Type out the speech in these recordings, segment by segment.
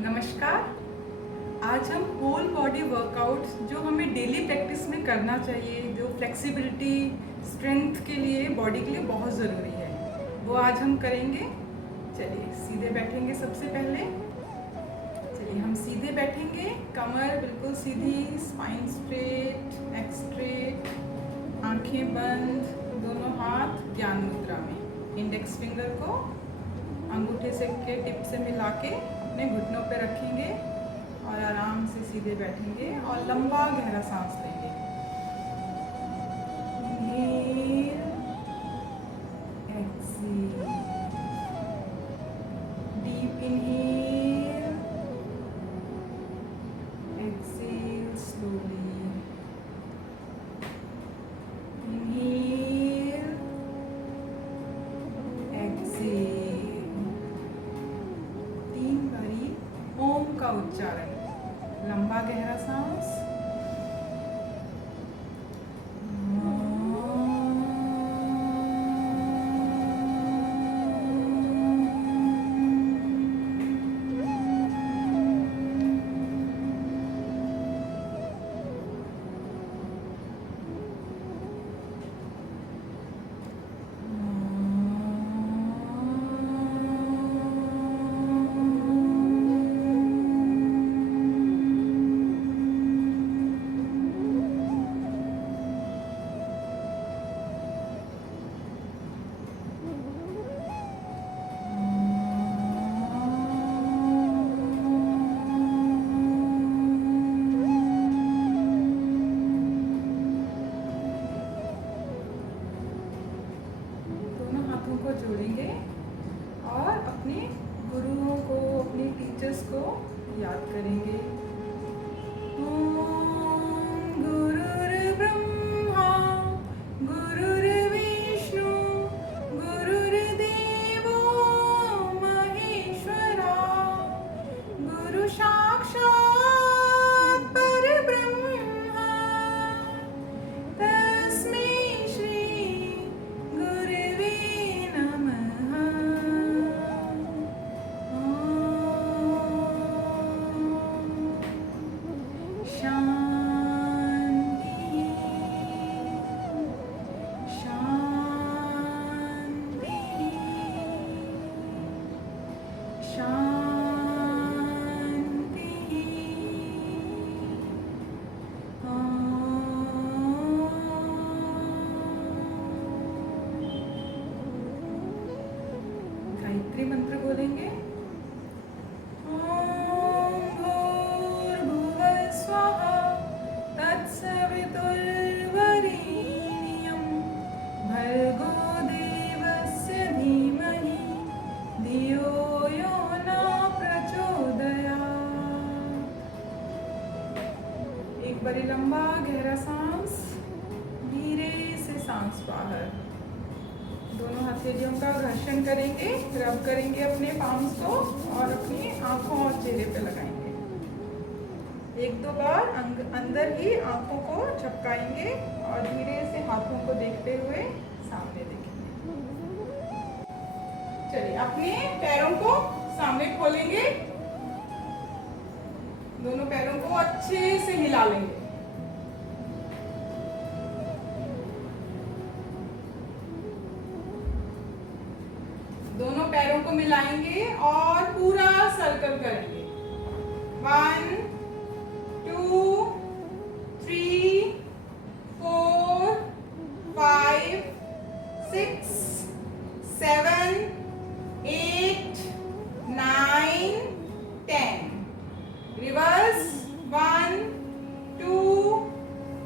नमस्कार। आज हम होल बॉडी वर्कआउट जो हमें डेली प्रैक्टिस में करना चाहिए, जो फ्लेक्सिबिलिटी स्ट्रेंथ के लिए बॉडी के लिए बहुत ज़रूरी है, वो आज हम करेंगे। चलिए सीधे बैठेंगे। सबसे पहले चलिए हम सीधे बैठेंगे, कमर बिल्कुल सीधी, स्पाइन स्ट्रेट, नेक स्ट्रेट, आंखें बंद, दोनों हाथ ज्ञान मुद्रा में। इंडेक्स फिंगर को अंगूठे से के टिप से मिला के अपने घुटनों पे रखेंगे और आराम से सीधे बैठेंगे और लंबा गहरा सांस लेंगे। Inhale, exhale, deep inhale, exhale slowly, inhale, exhale. 3 बारी ओम का उच्चारण, लंबा गहरा सांस। को जोड़ेंगे और अपने गुरुओं को, अपने टीचर्स को याद करेंगे। ओम गुरुर्ब्रह्मा गुरुर्विष्णु गुरुर्देवो महेश्वरा, गुरु साक्षात् परब्रह्मा तस्मै श्री गुरुवे नमः। शांति शांति शांति। गायत्री मंत्र बोलेंगे। ओम भूर्भुवः स्वः तत्सवितुर्वरेण्यं भर्गो देवस्य धीमहि धियो यो न प्रचोदयात्। एक बारी लंबा गहरा सांस, धीरे से सांस बाहर। दोनों हथेलियों का घर्षण करेंगे, रब करेंगे अपने पाम्स को और अपनी आंखों और चेहरे पे लगाएंगे। 1-2 बार अंदर ही आंखों को झपकाएंगे और धीरे से हाथों को देखते हुए सामने देखेंगे। चलिए अपने पैरों को सामने खोलेंगे, दोनों पैरों को अच्छे से हिला लेंगे। दोनों पैरों को मिलाएंगे और पूरा सर्कल करेंगे। 1 2 3 4 5 6 7 8 9 10। रिवर्स 1 2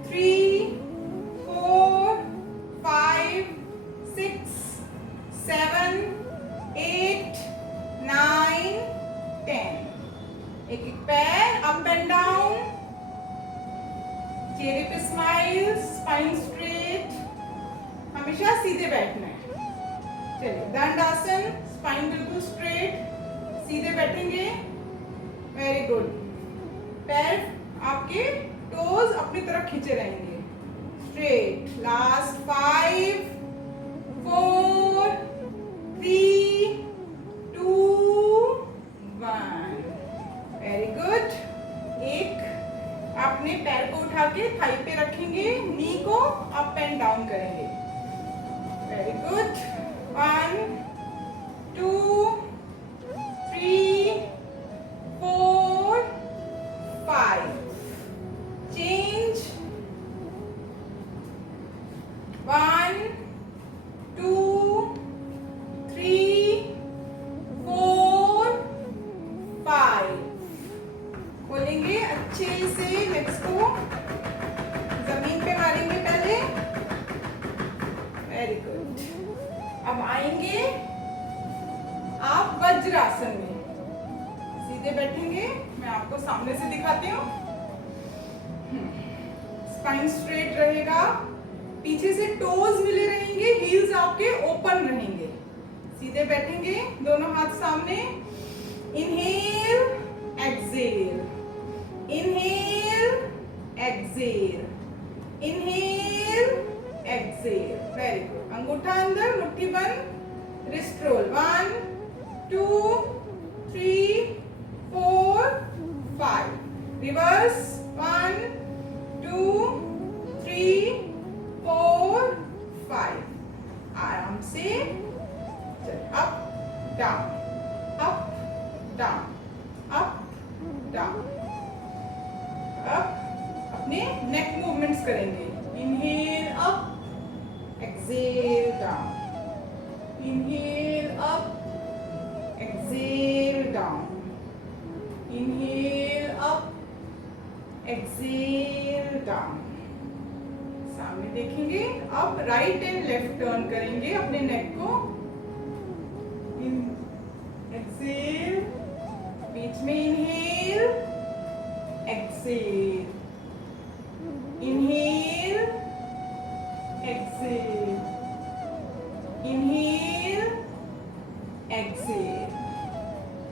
3 4 5 6 7 8 9 10। एक एक पैर अप एंड डाउन, चेहरे पे स्माइल, स्पाइन स्ट्रेट, हमेशा सीधे बैठना है। चलिए दंडासन, स्पाइन बिल्कुल स्ट्रेट, सीधे बैठेंगे। Very good. पैर आपके टोज अपनी तरफ खींचे रहेंगे, स्ट्रेट। लास्ट 5 4 3 2 1। अपने पैर को उठा के थाई पे रखेंगे, नी को अप एंड डाउन करेंगे। Very good. 1 2 3 4 5 चेंज। 1 2 3 4 5 खोलेंगे अच्छे से, लेग्स को जमीन पे मारेंगे पहले। Very good. अब आएंगे आप वज्रासन में, सीधे बैठेंगे। मैं आपको सामने से दिखाती हूँ। स्पाइन स्ट्रेट रहेगा, पीछे से टोज मिले रहेंगे, हील्स आपके ओपन रहेंगे। सीधे बैठेंगे, दोनों हाथ सामने। Inhale exhale, inhale exhale, inhale exhale. Very good. अंगूठा अंदर, मुट्ठी बंद, रिस्ट रोल। 1 2 3 4 5 रिवर्स। 1 2 3 4 5 आराम से up down, up down, up down. अब अपने नेक मूवमेंट्स करेंगे। Inhale up, exhale down, inhale up, exhale down, inhale up, exhale down. सामने देखेंगे। अब राइट एंड लेफ्ट टर्न करेंगे अपने नेक को। एक्सेल, बीच में inhale exhale, inhale exhale, inhale Excel.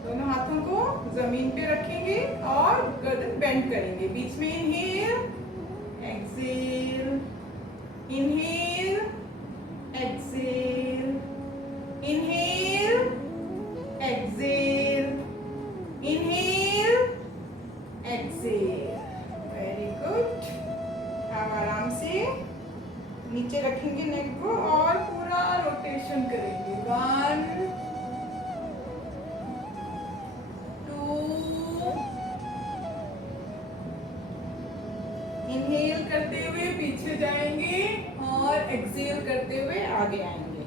दोनों हाथों को जमीन पे रखेंगे और गर्दन बेंड करेंगे। बीच में inhale exhale, inhale exhale, inhale exhale, inhale exhale. Very good. अब आराम से नीचे रखेंगे नेक को और पूरा रोटेशन करेंगे। 1 2 इनहेल करते हुए पीछे जाएंगे और एक्सेल करते हुए आगे आएंगे।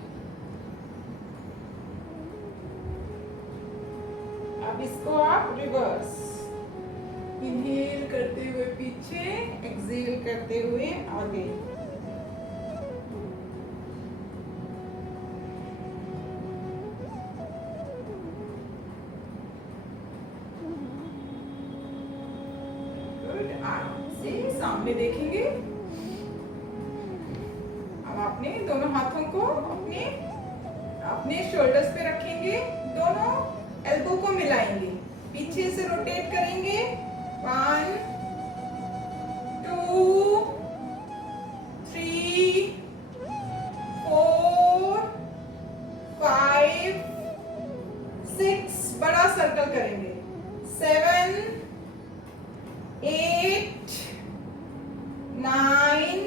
अब इसको आप रिवर्स, इनहेल करते हुए पीछे, एक्सेल करते हुए आगे। सामने देखेंगे। अब आपने दोनों हाथों को अपने अपने शोल्डर्स पे रखेंगे, दोनों एल्बो को मिलाएंगे, पीछे से रोटेट करेंगे। 1 2 3 4 5 6 बड़ा सर्कल करेंगे। 7 8 9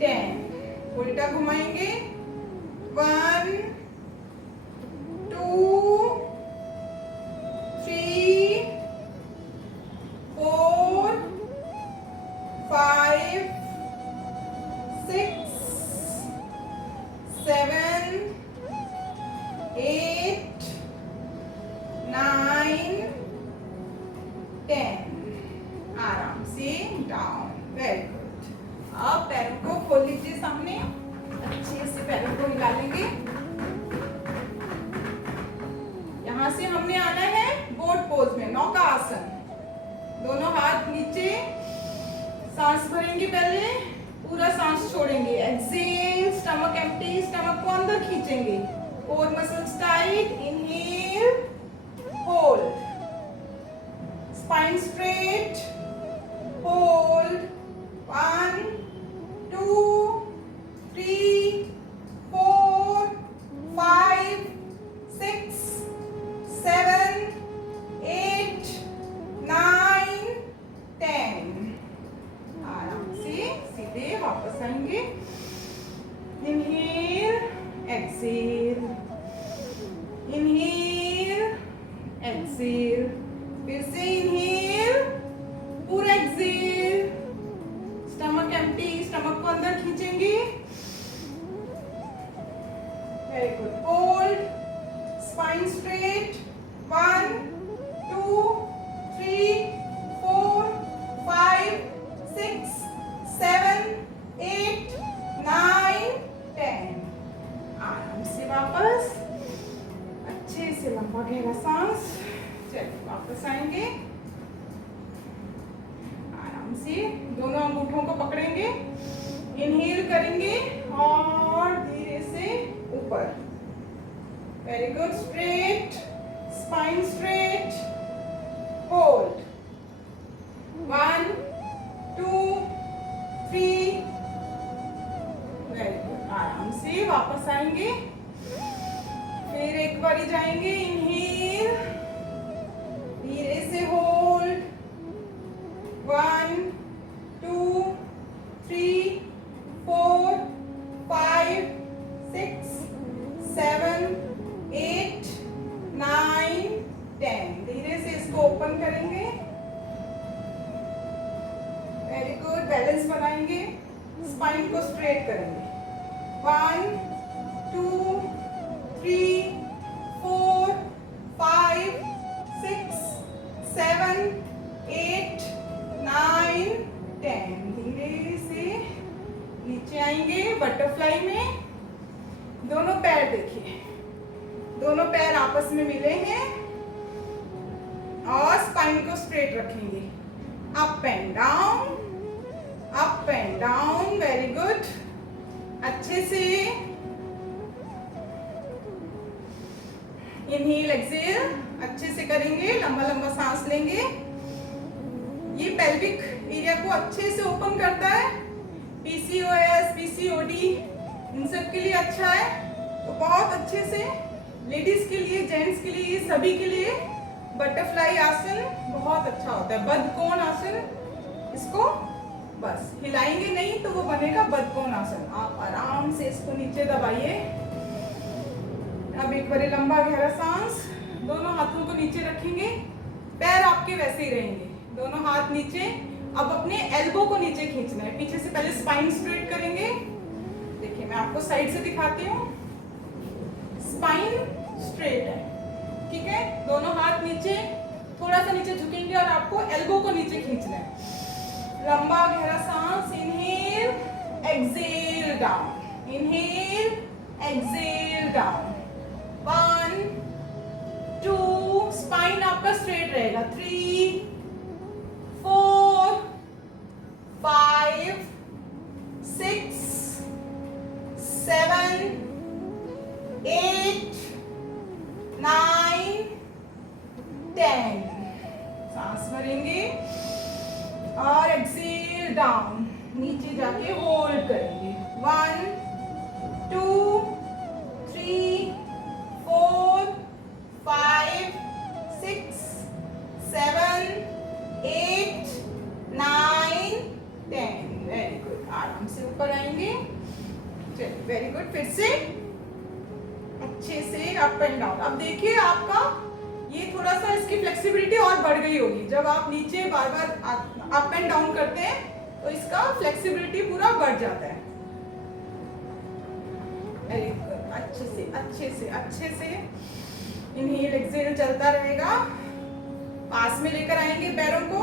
10 उल्टा घुमाएंगे। 1 2 3 4 5 6 7 8 9 10 आराम से डाउन। Very good. अब पैरों को खोल लीजिए सामने, अच्छे से पैरों को हिला लेंगे। यहाँ से हमने आना है बोट पोज में, नौका आसन। दोनों हाथ नीचे, सांस भरेंगे पहले, पूरा सांस छोड़ेंगे। एक्सेल, स्टमक एम्प्टी, स्टमक को अंदर खींचेंगे। Core muscles tight. Inhale, hold, spine straight, hold। 1 2 3 4 5 6 7 8 9 चलिए वापस आएंगे, आराम से दोनों अंगूठों को पकड़ेंगे, इनहेल करेंगे और धीरे से ऊपर। Very good, straight, spine straight, hold, 1 2 3, very good. आराम से वापस आएंगे, फिर एक बारी जाएंगे, इनहेल, धीरे से होल्ड, 1 2 3 4 5 6 7 8 9 10। धीरे से इसको ओपन करेंगे, वेरी गुड। बैलेंस बनाएंगे, स्पाइन को स्ट्रेट करेंगे, 1 2 3 4 5 6 7 8 9 10। धीरे से नीचे आएंगे, बटरफ्लाई में दोनों पैर देखिए, दोनों पैर आपस में मिले हैं और स्पाइन को स्ट्रेट रखेंगे, up and down, up and down, very good. अच्छे से इनहेल एक्सहेल अच्छे से करेंगे, लंबा लंबा सांस लेंगे। ये पेल्विक एरिया को अच्छे से ओपन करता है, पीसीओएस, पीसीओडी इन सब के लिए अच्छा है। तो बहुत अच्छे से लेडीज के लिए, जेंट्स के लिए, सभी के लिए बटरफ्लाई आसन बहुत अच्छा होता है। बदकोण आसन, इसको बस हिलाएंगे नहीं तो वो बनेगा बदकोण आसन। आप आराम से इसको नीचे दबाइए। अब एक बार लंबा गहरा सांस, दोनों हाथों को नीचे रखेंगे, पैर आपके वैसे ही रहेंगे, दोनों हाथ नीचे। अब अपने एल्बो को नीचे खींचना है, पीछे से पहले स्पाइन स्ट्रेट करेंगे। देखिए मैं आपको साइड से दिखाती हूँ, स्पाइन स्ट्रेट है, ठीक है। दोनों हाथ नीचे, थोड़ा सा नीचे झुकेंगे और आपको एल्बो को नीचे खींचना है। लंबा गहरा सांस, inhale exhale down, inhale exhale down, 1 2, spine आपका स्ट्रेट रहेगा, 3 4 5 6 7 8 9 10। सांस भरेंगे और एक्सहेल डाउन, नीचे जाके होल्ड करेंगे, 1 2 3 4 5 6 7 8 9 10। वेरी गुड, आराम से ऊपर आएंगे। चलिए वेरी गुड, फिर से अच्छे से अप एंड डाउन। अब देखिए आपका ये थोड़ा सा इसकी फ्लेक्सिबिलिटी और बढ़ गई होगी। जब आप नीचे बार बार अप एंड डाउन करते हैं तो इसका फ्लेक्सिबिलिटी पूरा बढ़ जाता है। वेरी गुड, अच्छे से अच्छे से अच्छे से इनहेल एक्सहेल चलता रहेगा। पास में लेकर आएंगे पैरों को,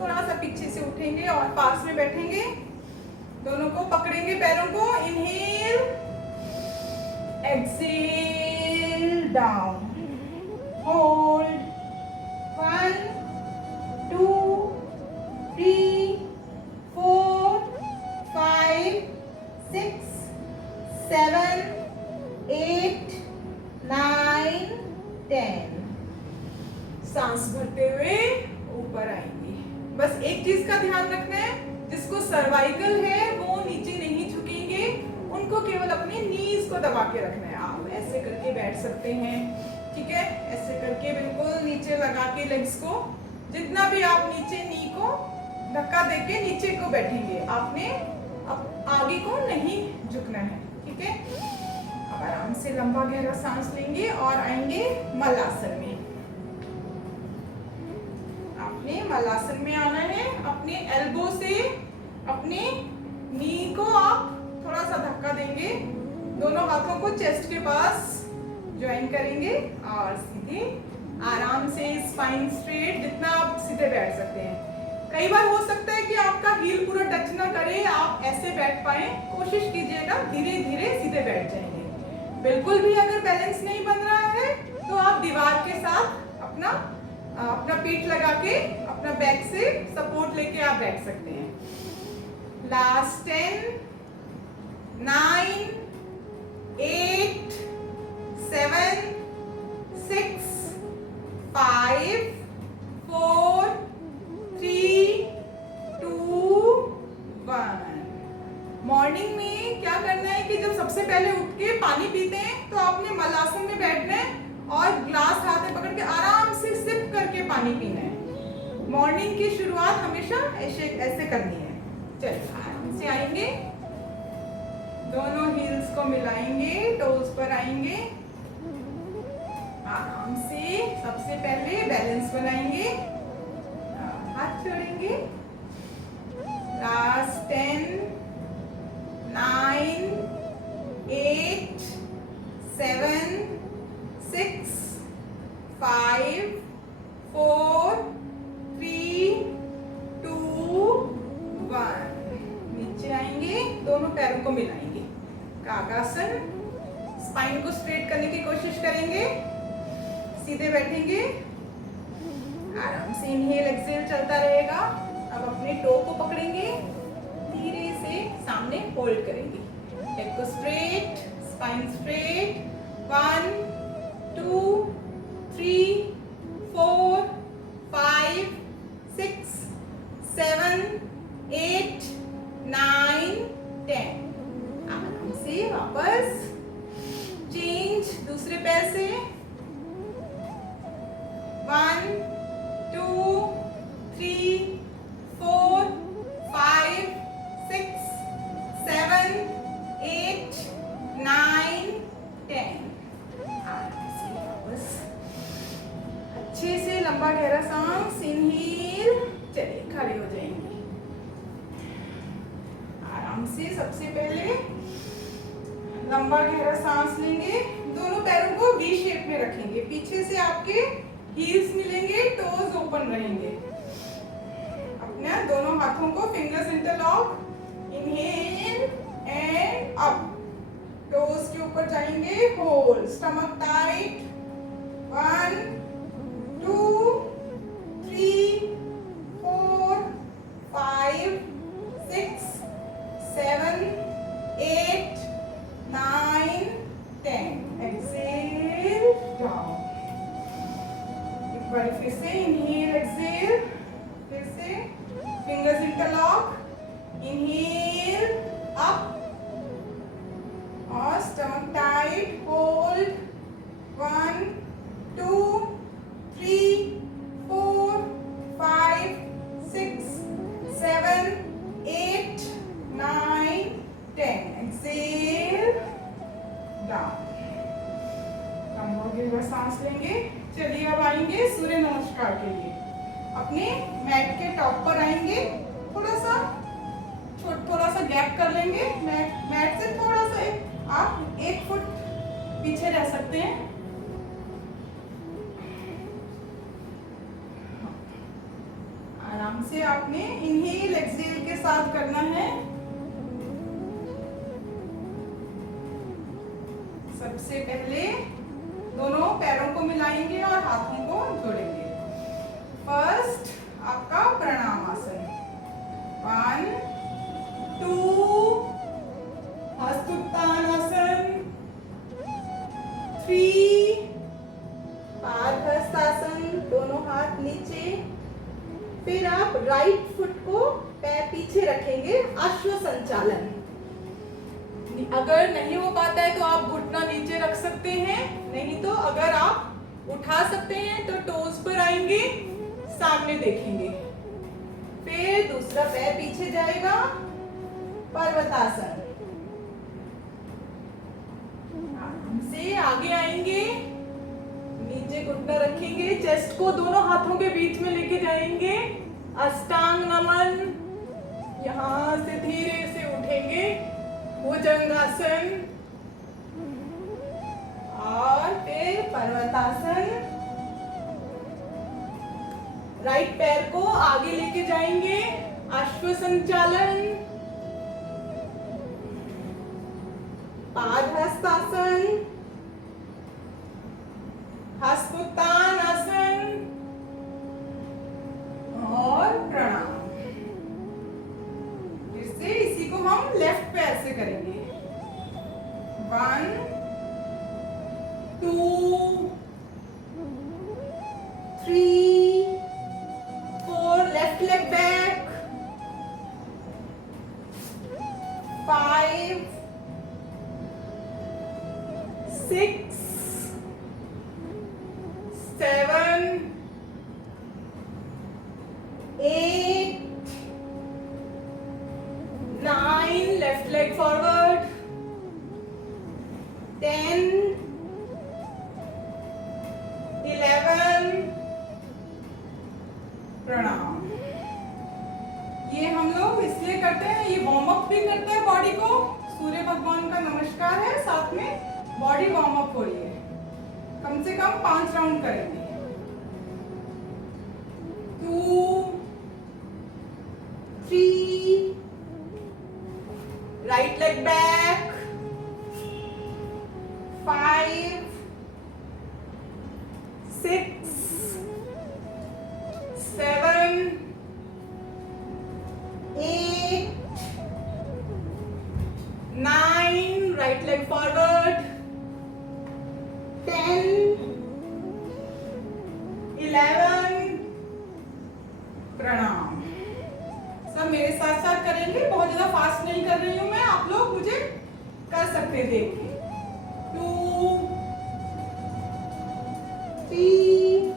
थोड़ा सा पीछे से उठेंगे और पास में बैठेंगे, दोनों को पकड़ेंगे पैरों को, इनहेल एक्सहेल डाउन, होल्ड, 1 2 3 4 5 6 7 8 9 10। सांस भरते हुए ऊपर आएंगे। बस एक चीज का ध्यान रखना है, जिसको सर्वाइकल है वो नीचे नहीं झुकेंगे, उनको केवल अपने नीज को दबा के रखना है। आप ऐसे करके बैठ सकते हैं, ठीक है, ऐसे करके बिल्कुल नीचे लगा के लेग्स को, जितना भी आप नीचे नी को धक्का देके नीचे को बैठेंगे, आपने अब आगे को नहीं झुकना है, ठीक है। अब आराम से लंबा गहरा सांस लेंगे और आएंगे मलासन में। आपने मलासन में आना है, अपने एल्बो से अपने नी को आप थोड़ा सा धक्का देंगे, दोनों हाथों को चेस्ट के पास ज्वाइन करेंगे और सीधे आराम से स्पाइन स्ट्रेट, जितना आप सीधे बैठ सकते हैं। कई बार हो सकता है कि आपका हील पूरा टच ना करे, आप ऐसे बैठ पाए, कोशिश कीजिएगा धीरे धीरे सीधे बैठ जाएंगे। बिल्कुल भी अगर बैलेंस नहीं बन रहा है तो आप दीवार के साथ अपना अपना पीठ लगा के अपना बैक से सपोर्ट लेके आप बैठ सकते हैं। लास्ट 10, 9, 8, 7, 6, 5, 4, 3, 2, 1। मॉर्निंग में क्या करना है कि जब सबसे पहले उठ के पानी पीते हैं तो आपने मलासन में बैठना है और ग्लास हाथ में पकड़ के आराम से सिप करके पानी पीना है। मॉर्निंग की शुरुआत हमेशा ऐसे करनी है। चलिए आराम से आएंगे, दोनों हील्स को मिलाएंगे, टोज पर आएंगे, आराम से सबसे पहले बैलेंस बनाएंगे, हाथ छोड़ेंगे। लास्ट 10, 9, 8, 7, 6, 5, 4, 3, 2, 1। नीचे आएंगे, दोनों पैरों को मिलाएंगे, कागासन। स्पाइन को स्ट्रेट करने की कोशिश करेंगे, सीधे बैठेंगे, आराम से इनहेल एक्सहेल चलता रहेगा। अब अपने टो को पकड़ेंगे, धीरे से सामने होल्ड करेंगे, हेड को स्ट्रेट, स्पाइन स्ट्रेट। 1, 2, 3, 4, 5, 6, 7, 8, 9, 10। आराम से वापस चेंज दूसरे पैर से। 1, 2, 3, 4, 5, 6, 7, 8, 9, 10। आराम से वापस अच्छे से लंबा गहरा सांस, इनहेल। चलिए खड़े हो जाएंगे। आराम से सबसे पहले लंबा गहरा सांस लेंगे, दोनों पैरों को वी शेप में रखेंगे, पीछे से आपके हील्स मिलेंगे, टोज ओपन रहेंगे। अपने दोनों हाथों को fingers interlock, inhale and up, toes के ऊपर जाएंगे, hold, stomach tight. 1, 2, 3, 4, 5, 6, 7, 8, 9, 10। Exhale down. एक बार फिर से इनहेल एक्सेल, फिर से फिंगर्स इंटरलॉक, इनहेल अप और stomach tight, hold. 1, 2, 3, 4, 5, 6, 7, 8, 9, 10। Exhale down. लंबा गहरा सांस लेंगे। चलिए अब आएंगे सूर्य नमस्कार के लिए। अपने मैट के टॉप पर आएंगे, थोड़ा सा गैप कर लेंगे, मैट से थोड़ा सा आप 1 फुट पीछे रह सकते हैं। आराम से आपने इनहेल एक्सहेल के साथ करना है। सबसे पहले दोनों पैरों को मिलाएंगे और हाथों को जोड़ेंगे। फर्स्ट आपका प्रणाम आसन। 1, 2, हस्तोत्तानासन। 3, पादहस्तासन, दोनों हाथ नीचे। फिर आप राइट फुट को पैर पीछे रखेंगे, अश्व संचालन। अगर नहीं हो पाता है तो आप घुटना नीचे रख सकते हैं, नहीं तो अगर आप उठा सकते हैं तो टोज पर आएंगे, सामने देखेंगे। फिर दूसरा पैर पीछे जाएगा, पर्वतासन। आराम से आगे आएंगे, नीचे घुटना रखेंगे, चेस्ट को दोनों हाथों के बीच में लेके जाएंगे, अष्टांग नमन। यहां से धीरे से उठेंगे, भुजंगासन। और फिर पर्वतासन। राइट पैर को आगे लेके जाएंगे, अश्व संचालन। पादहस्तासन, हस्तोत्तान आसन। 6 7 8 9, left leg forward, 10 11 प्रणाम। ये हम लोग इसलिए करते हैं, ये वार्म अप भी करते हैं बॉडी को, सूर्य भगवान का नमस्कार है, साथ में बॉडी वार्म अप हो रही है। कम से कम 5 राउंड करेंगे। 2 3 right leg back, 5 6 7 8 9, right leg forward, 10 11 प्रणाम। सब मेरे साथ साथ करेंगे, बहुत ज्यादा फास्ट नहीं कर रही हूं मैं, आप लोग मुझे कर सकते हैं देख के। 2 3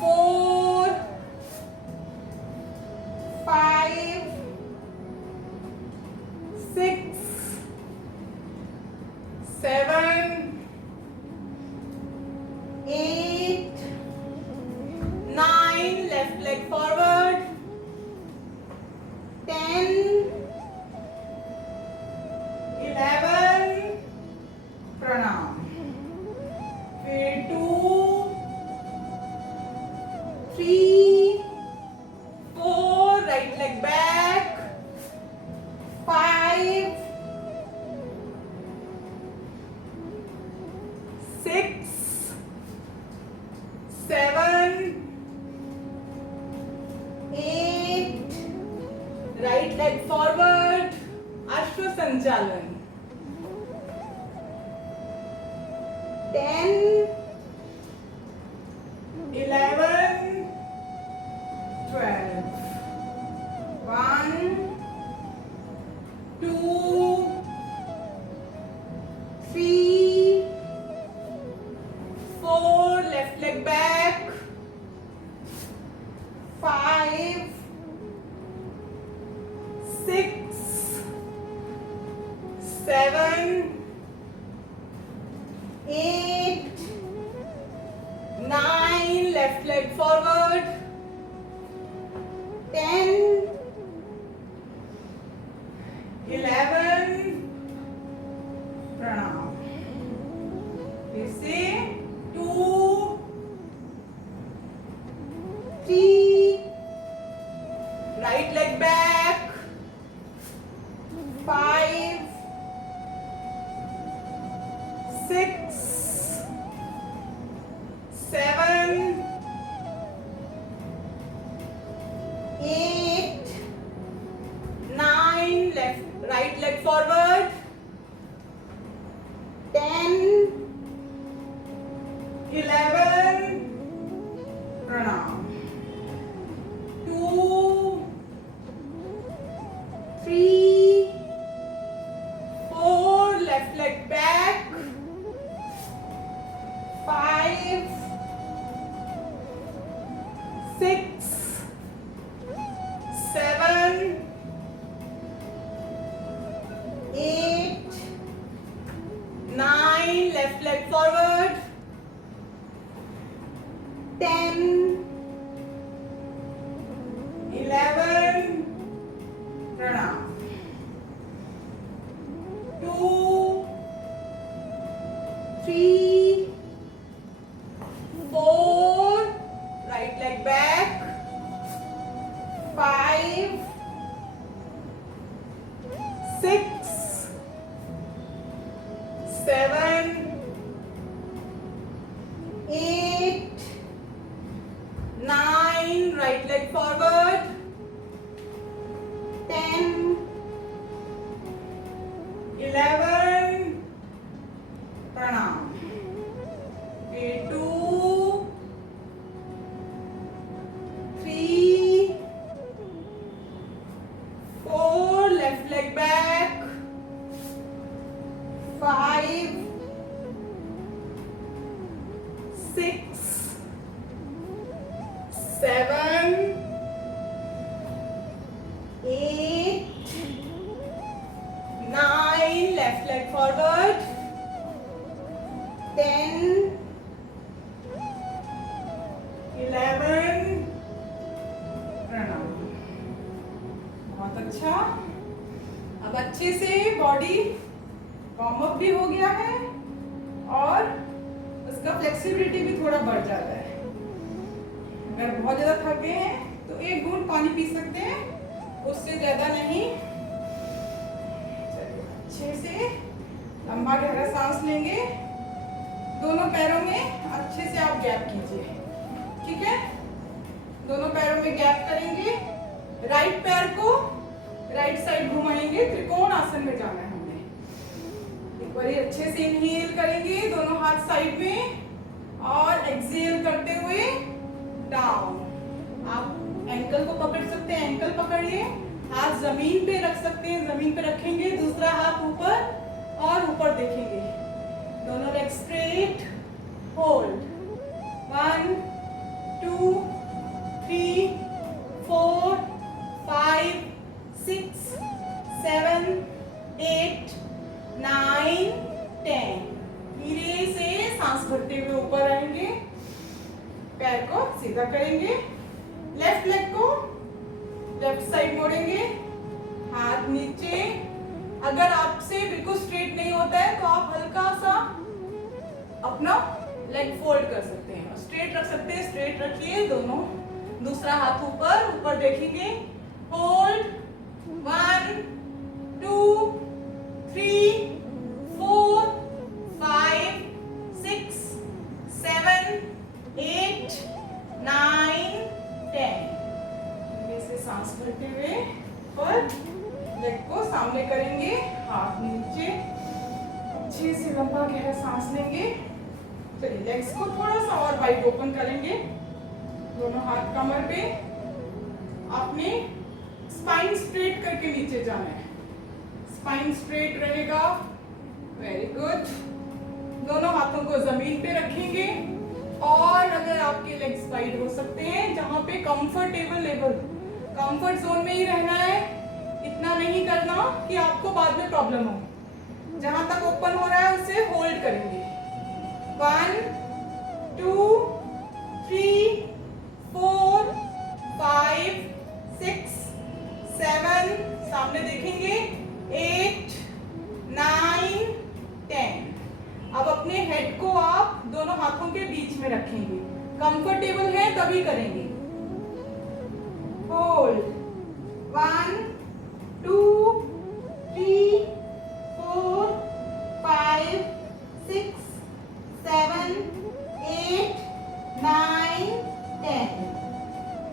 4 5 6 7 8 9, left leg forward, 10 11 प्रणाम। फिर 2 3 4, right leg back, 5 6 7 8, right leg forward, अश्व संचालन, 10 11 12 1 2 3 4, left leg back, 5 6 7 8 9, left leg forward, 10 11 प्रणाम। फिर से 2 3 right leg back, 5 6 7 8 9, right leg forward, 10 11 प्रणाम। 2 3 4, left leg back, 5 6 7 8 9, left leg forward, 10 11 प्रणाम। 2 3 4, right leg back, 5 6 7 8 9, right leg forward, 10 11 प्रणाम। फिर 2 3 4, left leg back, 5 6 7 8 9, left leg forward, 10 11, प्रणाम। बहुत अच्छा। अब अच्छे से बॉडी वार्म अप भी हो गया है और उसका फ्लेक्सिबिलिटी भी थोड़ा बढ़ जाता है। अगर बहुत ज़्यादा थके हैं तो 1 घूंट पानी पी सकते हैं, उससे ज़्यादा नहीं। चलिए अच्छे से लंबा गहरा सांस लेंगे। दोनों पैरों में अच्छे से आप गैप कीजिए, ठीक है। दोनों पैरों में गैप करेंगे। राइट पैर को राइट साइड घुमाएंगे, त्रिकोण आसन में जाना है हमने। एक बार अच्छे से इनहेल करेंगे, दोनों हाथ साइड में, और एक्सहेल करते हुए डाउन। आप एंकल को पकड़ सकते हैं, एंकल पकड़िए। हाथ जमीन पे रख सकते हैं, जमीन पे रखेंगे, दूसरा हाथ ऊपर और ऊपर देखेंगे। दोनों लेग स्ट्रेट, होल्ड। 1 2 3 4 5 6 7 8 9 10। धीरे से सांस भरते हुए ऊपर आएंगे, पैर को सीधा करेंगे, लेफ्ट लेग को लेफ्ट साइड मोड़ेंगे, हाथ नीचे। अगर आपसे बिल्कुल स्ट्रेट नहीं होता है तो आप हल्का सा अपना लेग फोल्ड कर सकते हैं, स्ट्रेट रख सकते हैं, स्ट्रेट रखिए दोनों। दूसरा हाथ ऊपर, ऊपर देखेंगे, होल्ड। 1 2 3 4 5 6 7 8 9 10। से सांस भरते हुए और लेग को सामने करेंगे, हाथ नीचे, अच्छे से लंबा गहरा सांस लेंगे। चलिए लेग्स को थोड़ा सा और वाइड ओपन करेंगे, दोनों हाथ कमर पे। आपने स्पाइन स्ट्रेट करके नीचे जाना है, स्पाइन स्ट्रेट रहेगा। Very good. दोनों हाथों को जमीन पे रखेंगे, और अगर आपके लेग्स वाइड हो सकते हैं, जहां पे कंफर्टेबल लेवल, कंफर्ट जोन में ही रहना है, इतना नहीं करना कि आपको बाद में प्रॉब्लम हो। जहां तक ओपन हो रहा है उसे होल्ड करेंगे। 1 2 3 4 5 6 7, सामने देखेंगे, 8 9 10। अब अपने हेड को आप दोनों हाथों के बीच में रखेंगे, कंफर्टेबल है तभी करेंगे। होल्ड। 1 2 3 4 5 6 7 8 9 10।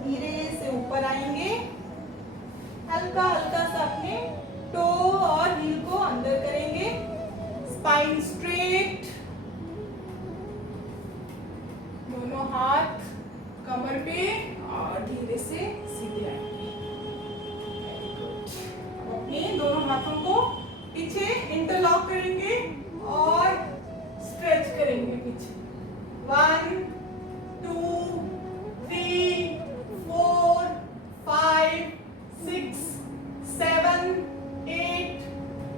धीरे से ऊपर आएंगे, हल्का हल्का सा अपने टो और हील को अंदर करेंगे, स्पाइन स्ट्रेट, दोनों हाथ कमर पे, और धीरे से सीधे आएंगे। अपने दोनों हाथों को पीछे इंटरलॉक करेंगे और स्ट्रेच करेंगे पीछे। 1 2 3 4 5 6 7 8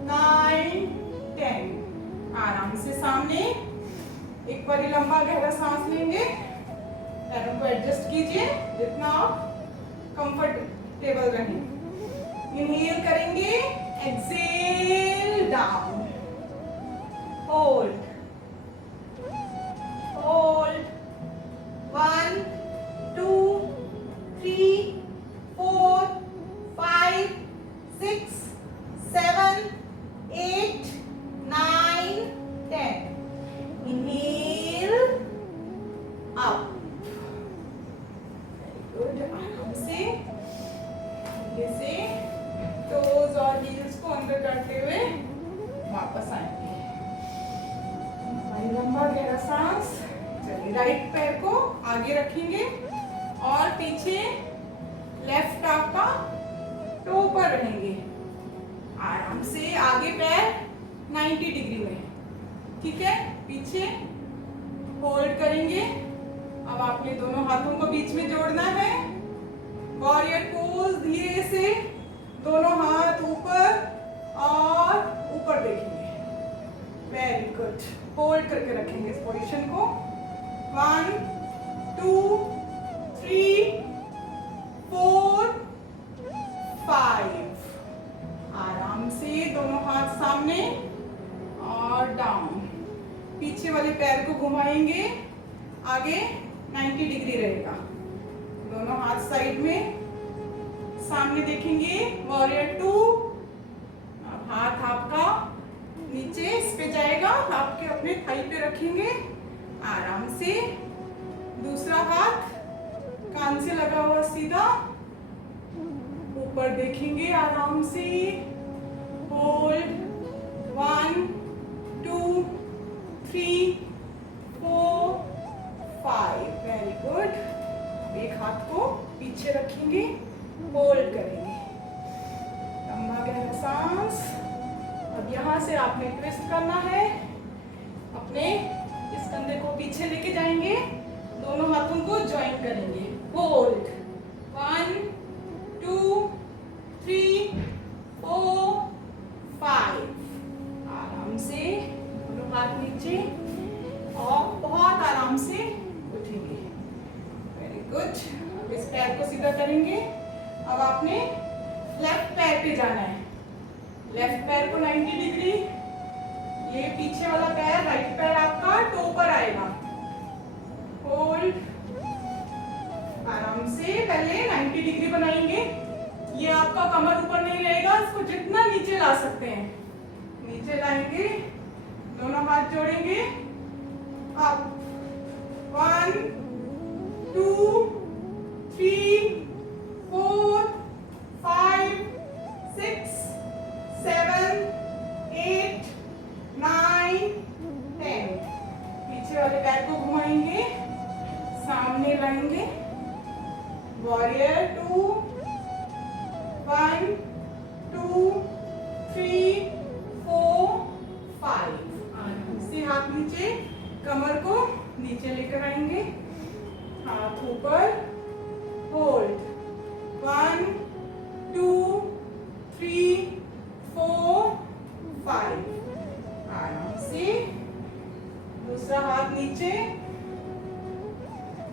9 10। आराम से सामने एक बार लंबा गहरा सांस लेंगे, पैरों को एडजस्ट कीजिए जितना आप कंफर्टेबल रहें। इनहेल करेंगे, exhale down, hold hold. 1 2 3 4 5 6 7 8 9 10। Inhale up, good. आराम से जैसे टोज और हील्स को अंदर करते हुए वापस आएंगे। लंबा गहरा सांस। चलिए राइट पैर को आगे रखेंगे और पीछे लेफ्ट आपका टो पर रहेंगे। आराम से आगे पैर 90 डिग्री में, ठीक है। पीछे होल्ड करेंगे। अब आपने दोनों हाथों को बीच में जोड़ना है। वॉरियर पोज, धीरे से दोनों हाथ ऊपर और ऊपर देखेंगे। Very good. होल्ड करके रखेंगे इस पोजीशन को। 1 2 3 4 5। आराम से दोनों हाथ सामने और डाउन। पीछे वाले पैर को घुमाएंगे, आगे 90 डिग्री रहेगा। दोनों हाथ साइड में सामने देखेंगे। वॉरियर 2। अब हाथ आपका नीचे इस पे जाएगा, आपके अपने थाई पे रखेंगे आराम से। दूसरा हाथ कान से लगा हुआ सीधा, ऊपर देखेंगे आराम से। होल्ड 1 2 3 4 5। Very good. एक हाथ को पीछे रखेंगे, होल्ड करेंगे। लंबा गहरा सांस। अब यहाँ से आपने ट्विस्ट करना है। अपने इस कंधे को पीछे लेके जाएंगे, दोनों हाथों को ज्वाइन करेंगे। होल्ड 1 2 3 4 5। आराम से दोनों हाथ नीचे और बहुत आराम से उठेंगे। Very good. अब इस पैर को सीधा करेंगे। अब आपने लेफ्ट पैर पे जाना है। लेफ्ट पैर को 90 डिग्री, ये पीछे वाला पैर, राइट पैर आपका टो पर आएगा। होल्ड आराम से। पहले 90 डिग्री बनाएंगे। ये आपका कमर ऊपर नहीं रहेगा, इसको जितना नीचे ला सकते हैं नीचे लाएंगे। दोनों हाथ जोड़ेंगे। अब 1 2 3 4 5 6 7 8 9 10। पीछे वाले पैर को घुमाएंगे, सामने लाएंगे। वॉरियर 2 1 2 3 4 5। आराम से हाथ नीचे, कमर को नीचे लेकर आएंगे, हाथ ऊपर। होल्ड 1 2 3 4 5। आराम से दूसरा हाथ नीचे,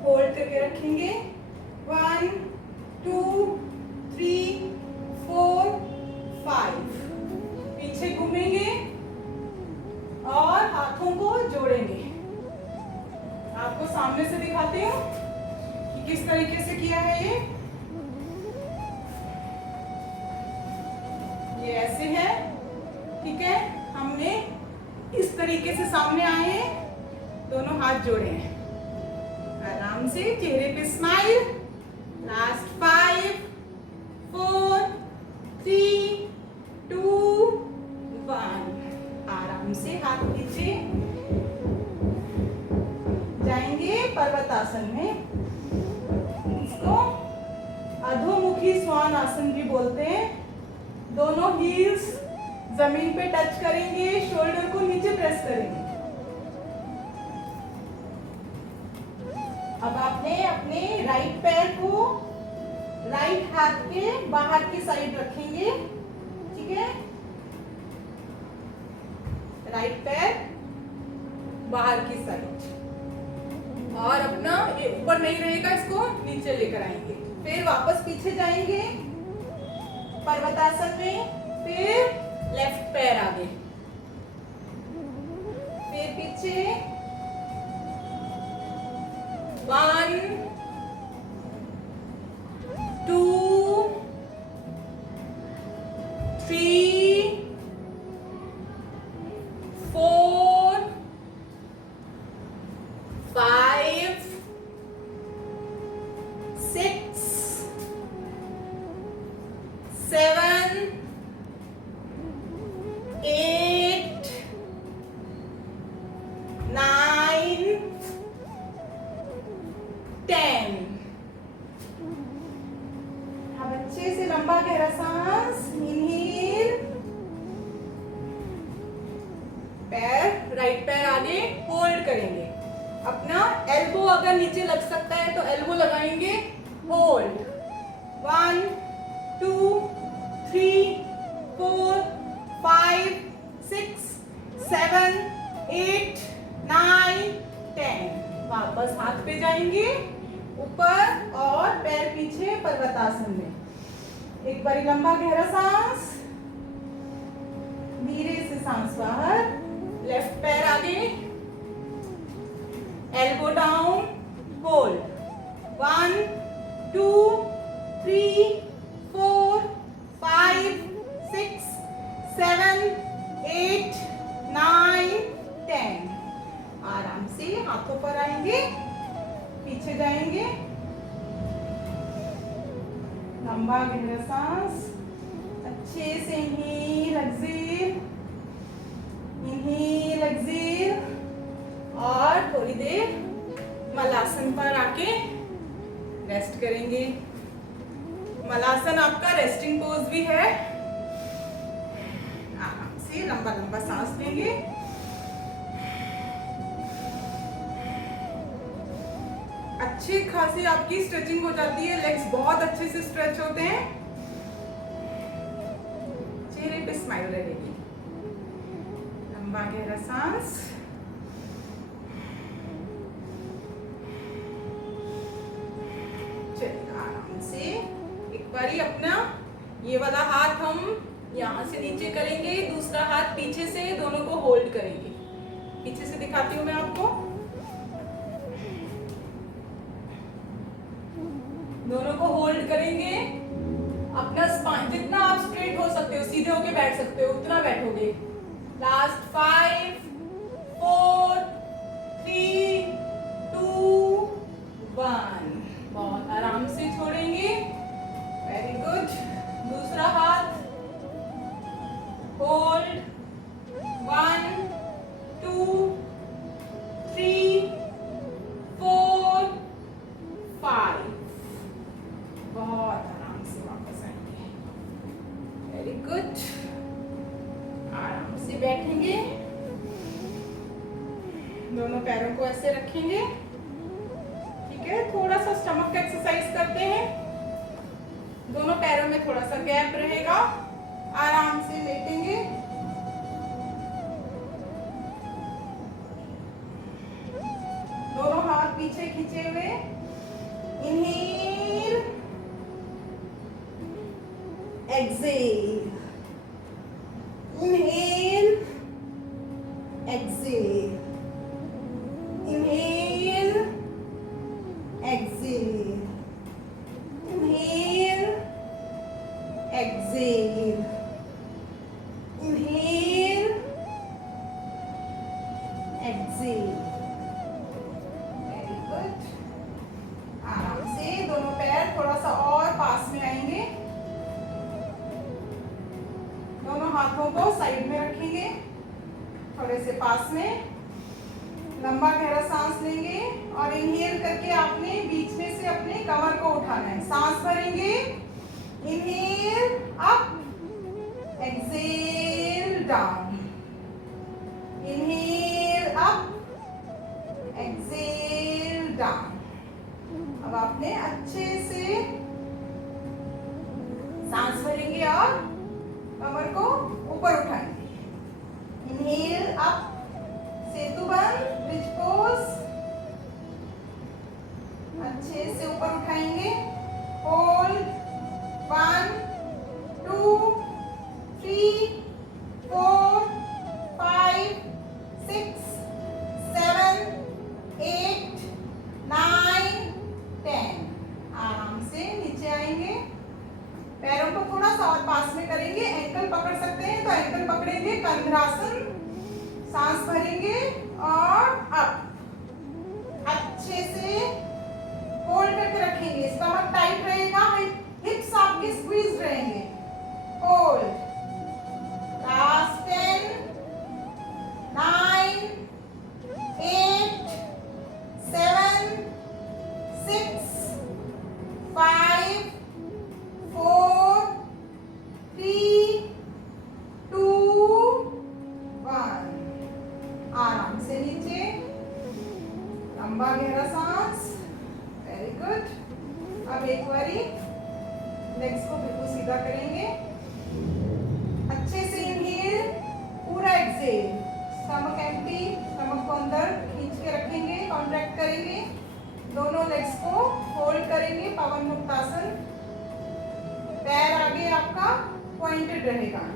होल्ड करके रखेंगे। 1 2 3 4 5। पीछे घूमेंगे और हाथों को जोड़ेंगे। आपको सामने से दिखाते हूँ कि किस तरीके से किया है। ये ऐसे है, ठीक है। हमने इस तरीके से सामने आए हैं, दोनों हाथ जोड़े हैं। आराम से चेहरे पे स्माइल। लास्ट 5 4 3 2 1। आराम से हाथ नीचे जाएंगे पर्वतासन में। इसको अधोमुखी स्वान आसन भी बोलते हैं। दोनों हील्स जमीन पे टच करेंगे, शोल्डर को नीचे प्रेस करेंगे। अब आपने अपने राइट पैर को राइट हाथ के बाहर की साइड रखेंगे, ठीक है। राइट पैर बाहर की साइड, और अपना ये ऊपर नहीं रहेगा, इसको नीचे लेकर आएंगे। फिर वापस पीछे जाएंगे पर्वतासन में। फिर लेफ्ट पैर आगे, फिर पीछे। 1 2 3 4 5 6 7 8 9 10। अब अच्छे से लंबा गहरा सांस। इनहेल, पैर राइट पैर आगे होल्ड करेंगे। अब अगर नीचे लग सकता है तो एल्बो लगाएंगे, होल्ड 1 2 3 4 5 6 7 8 9 10। वापस हाथ पे जाएंगे ऊपर और पैर पीछे पर्वतासन में। एक बारी लंबा गहरा सांस, धीरे से सांस बाहर, लेफ्ट पैर आगे, एल्बो डाउन, होल्ड 1 2 3 4 5 6 7 8 9 10। आराम से हाथों पर आएंगे, पीछे जाएंगे, लंबा गहरा सांस, अच्छे से इनहेल एक्सहेल, इनहेल एक्सहेल, और थोड़ी देर मलासन पर आके रेस्ट करेंगे। मलासन आपका रेस्टिंग पोज भी है। आराम से लंबा लंबा सांस लेंगे, अच्छी खासी आपकी स्ट्रेचिंग हो जाती है, लेग्स बहुत अच्छे से स्ट्रेच होते हैं, चेहरे पे स्माइल रहेगी। लंबा गहरा सांस, चलिए आराम से एक बारी अपना ये वाला हाथ हम यहाँ से नीचे करेंगे, दूसरा हाथ पीछे से, दोनों को होल्ड करेंगे। पीछे से दिखाती हूँ मैं आपको, दोनों को होल्ड करेंगे। अपना स्पाइन जितना आप स्ट्रेट हो सकते हो, सीधे होके बैठ सकते हो, उतना बैठोगे। लास्ट 5 4 3 2 1। बहुत आराम से छोड़ेंगे, वेरी गुड। दूसरा हाथ होल्ड 1 2 3 4 5। बहुत आराम से वापस आएंगे, वेरी गुड। आराम से बैठेंगे, दोनों पैरों को ऐसे रखेंगे, ठीक है। थोड़ा सा स्टमक का एक्सरसाइज करते हैं, दोनों पैरों में थोड़ा सा गैप रहेगा। आराम से लेटेंगे, दोनों हाथ पीछे खींचे हुए, inhale exhale, inhale exhale, inhale exhale, inhale exhale, inhale exhale, very good। आराम से दोनों पैर थोड़ा सा और पास में आएंगे, दोनों हाथों को साइड में रखेंगे, थोड़े से पास में। लंबा गहरा सांस लेंगे और इनहेल करके आपने बीच में से अपने कमर को उठाना है। सांस भरेंगे, inhale up, exhale down, inhale up, exhale down. अब आपने अच्छे से सांस भरेंगे और कमर को ऊपर उठाएंगे। इनहेल अप, सेतु बंद, ब्रिज पोज, अच्छे से ऊपर उठाएंगे। होल्ड 1 2 3 4 5 6 7 8 9 10। आराम से नीचे आएंगे, पैरों को थोड़ा सा और पास में करेंगे। एंकल पकड़ सकते हैं तो एंकल पकड़ेंगे, कंधरासन। सांस भरेंगे और अप, अच्छे से होल्ड करके रखेंगे, स्टमक टाइट रहेगा, हिप्स आपके स्क्वीज रहेंगे। Hold, last 10 9 8 7 6 5 4 3 2 1। आराम से नीचे, लंबा गहरा सांस, अब एक बारी लेग्स को बिल्कुल सीधा करेंगे, अच्छे से इनहेल, पूरा एक्सहेल, स्टमक एम्प्टी, स्टमक को अंदर खींच के रखेंगे, कॉन्ट्रैक्ट करेंगे, दोनों लेग्स को होल्ड करेंगे, पवन मुक्तासन। पैर आगे आपका पॉइंटेड रहेगा,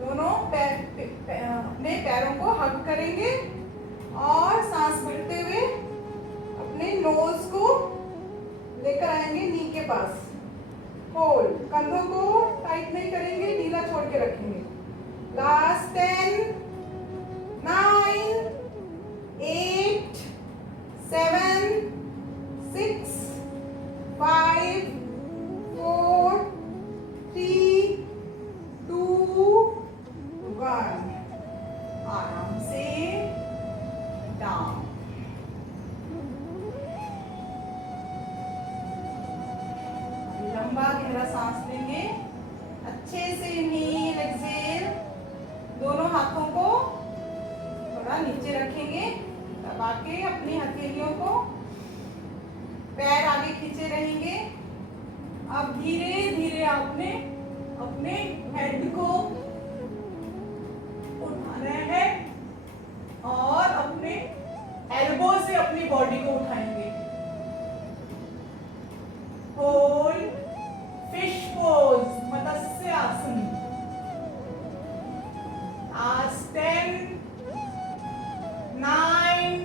दोनों अपने पैरों को हग करेंगे और सांस भरते हुए अपने नोज को लेकर आएंगे नी के पास, होल्ड, कंधों को टाइट नहीं करेंगे, ढीला छोड़ के रखेंगे। लास्ट 10, 9, 8, 7, 6, 5, 4, 3, 2, 1। आराम से डाउन। लंबा गहरा सांस लेंगे, अच्छे से इनहेल एक्सहेल, दोनों हाथों को थोड़ा नीचे रखेंगे, दबा के अपनी हथेलियों को, पैर आगे खींचे रहेंगे। अब धीरे धीरे आपने अपने हेड को उठाना है और अपने एल्बो से अपनी बॉडी को उठाएंगे। होल्ड, फिश पोज, मत्स्य आसन। आज 10, 9,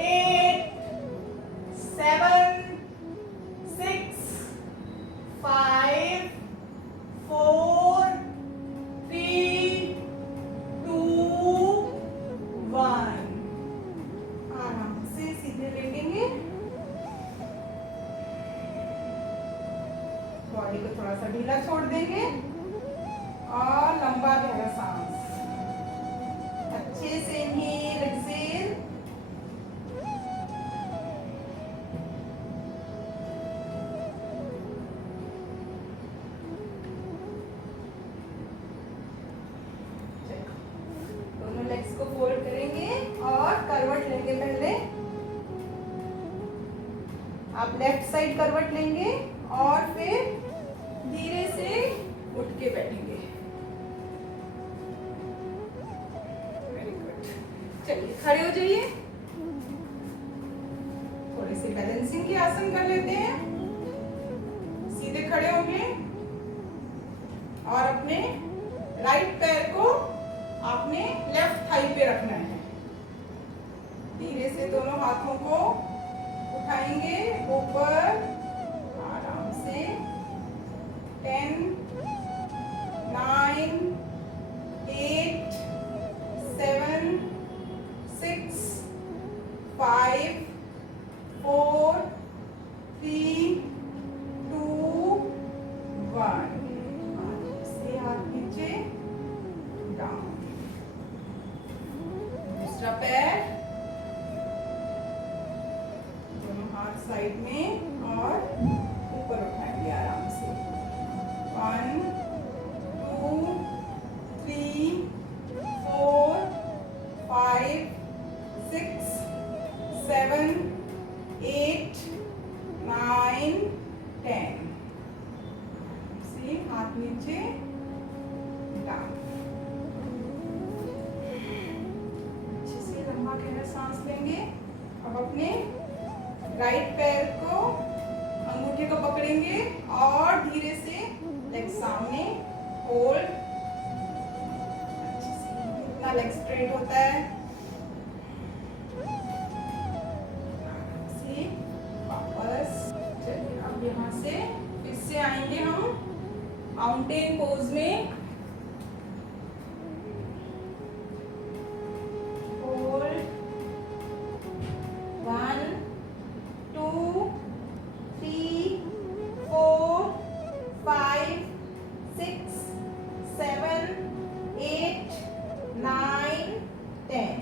8, 7, 6, 5, 4, 3, 2, 1। आराम से सीधे लेटेंगे, बॉडी को थोड़ा सा ढीला छोड़ देंगे और लंबा गहरा सांस, अच्छे से इनहेल एक्सहेल, दोनों लेग्स को फोल्ड करेंगे और करवट लेंगे। पहले आप लेफ्ट साइड करवट लेंगे और फिर धीरे से उठ के बैठेंगे। Very good. चलिए खड़े हो जाइए, थोड़े से बैलेंसिंग के आसन कर लेते हैं। सीधे खड़े होंगे और अपने राइट पैर को आपने लेफ्ट थाई पे रखना है। धीरे से दोनों हाथों को उठाएंगे ऊपर, आराम से। 10, 9, 8, 7, 6, 5, 4, 3, 2, 1। से हाथ नीचे, डाउन। दूसरा पैर, दोनों हाथ साइड में और ऊपर उठाएंगे आराम से। 1, 2, 3, 4, 5, 6, 7, 8, 9, 10। से हाथ नीचे, डाउन। अच्छे से लंबा गहरा सांस लेंगे। अब अपने राइट पैर को, अंगूठे को पकड़ेंगे और धीरे से लेग सामने, होल्ड, अच्छे से, इतना लेग स्ट्रेट होता है। से वापस चलिए, अब यहाँ से फिर से आएंगे हम माउंटेन पोज में। होल्ड, 1, 2, 3, 4, 5, 6, 7, 8, 9, 10।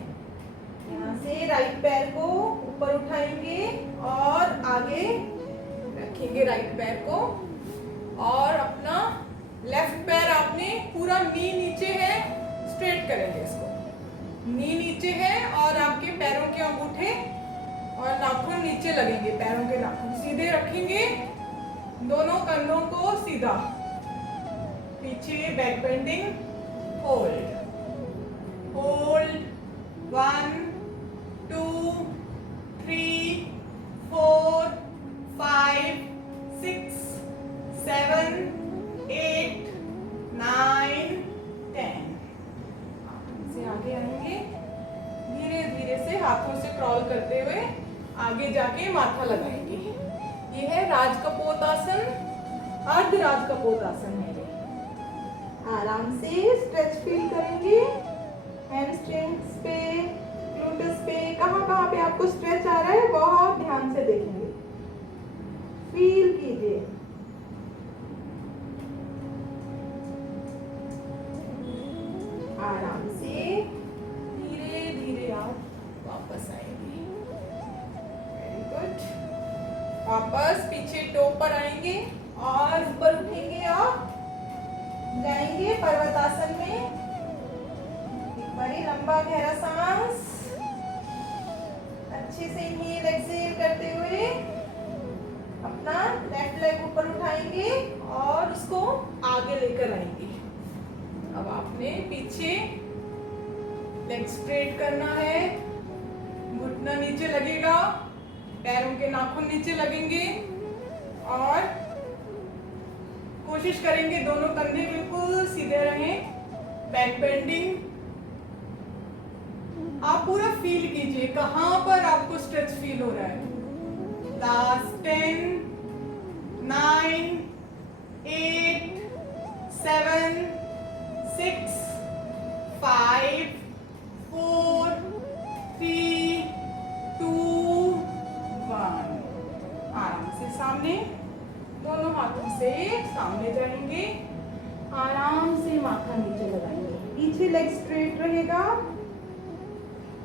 यहाँ से राइट पैर को ऊपर उठाएंगे और आगे रखेंगे राइट पैर को, और अपना लेफ्ट पैर आपने पूरा नी नीचे है, स्ट्रेट करेंगे इसको। नी नीचे है और आपके पैरों के अंगूठे और नाखून नीचे नीचे लगेंगे, पैरों के नाखून सीधे रखेंगे, दोनों कंधों को सीधा, पीछे बैक बेंडिंग, होल्ड होल्ड, 1 2 3 4 5 6 7 8 9 10। से आगे आएंगे, धीरे धीरे से हाथों से क्रॉल करते हुए आगे जाके माथा लगाएंगे। ये है राजकपोतासन, अर्ध राजकपोतासन है ये। आराम से स्ट्रेच फील करेंगे, हैमस्ट्रिंग्स पे, ग्लूटस पे, कहाँ कहाँ पे आपको स्ट्रेच आ रहा है बहुत ध्यान से देखेंगे, फील कीजिए। आराम से धीरे धीरे आप वापस आएंगे। Very good. वापस पीछे टो पर आएंगे और ऊपर उठेंगे, आप जाएंगे पर्वतासन में। एक बारी लंबा गहरा सांस, अच्छे से इनहेल एक्सहेल करते हुए अपना लेफ्ट लेग ऊपर उठाएंगे और उसको आगे लेकर आएंगे। अब आपने पीछे लेग स्ट्रेट करना है, घुटना नीचे लगेगा, पैरों के नाखून नीचे लगेंगे और कोशिश करेंगे दोनों कंधे बिल्कुल सीधे रहें, बैक बेंडिंग। आप पूरा फील कीजिए कहां पर आपको स्ट्रेच फील हो रहा है। लास्ट 10 9 8 7 6 5 4 3 2 1। आराम से सामने, दोनों हाथों से सामने जाएंगे, आराम से माथा नीचे लगाएंगे, पीछे लेग स्ट्रेट रहेगा।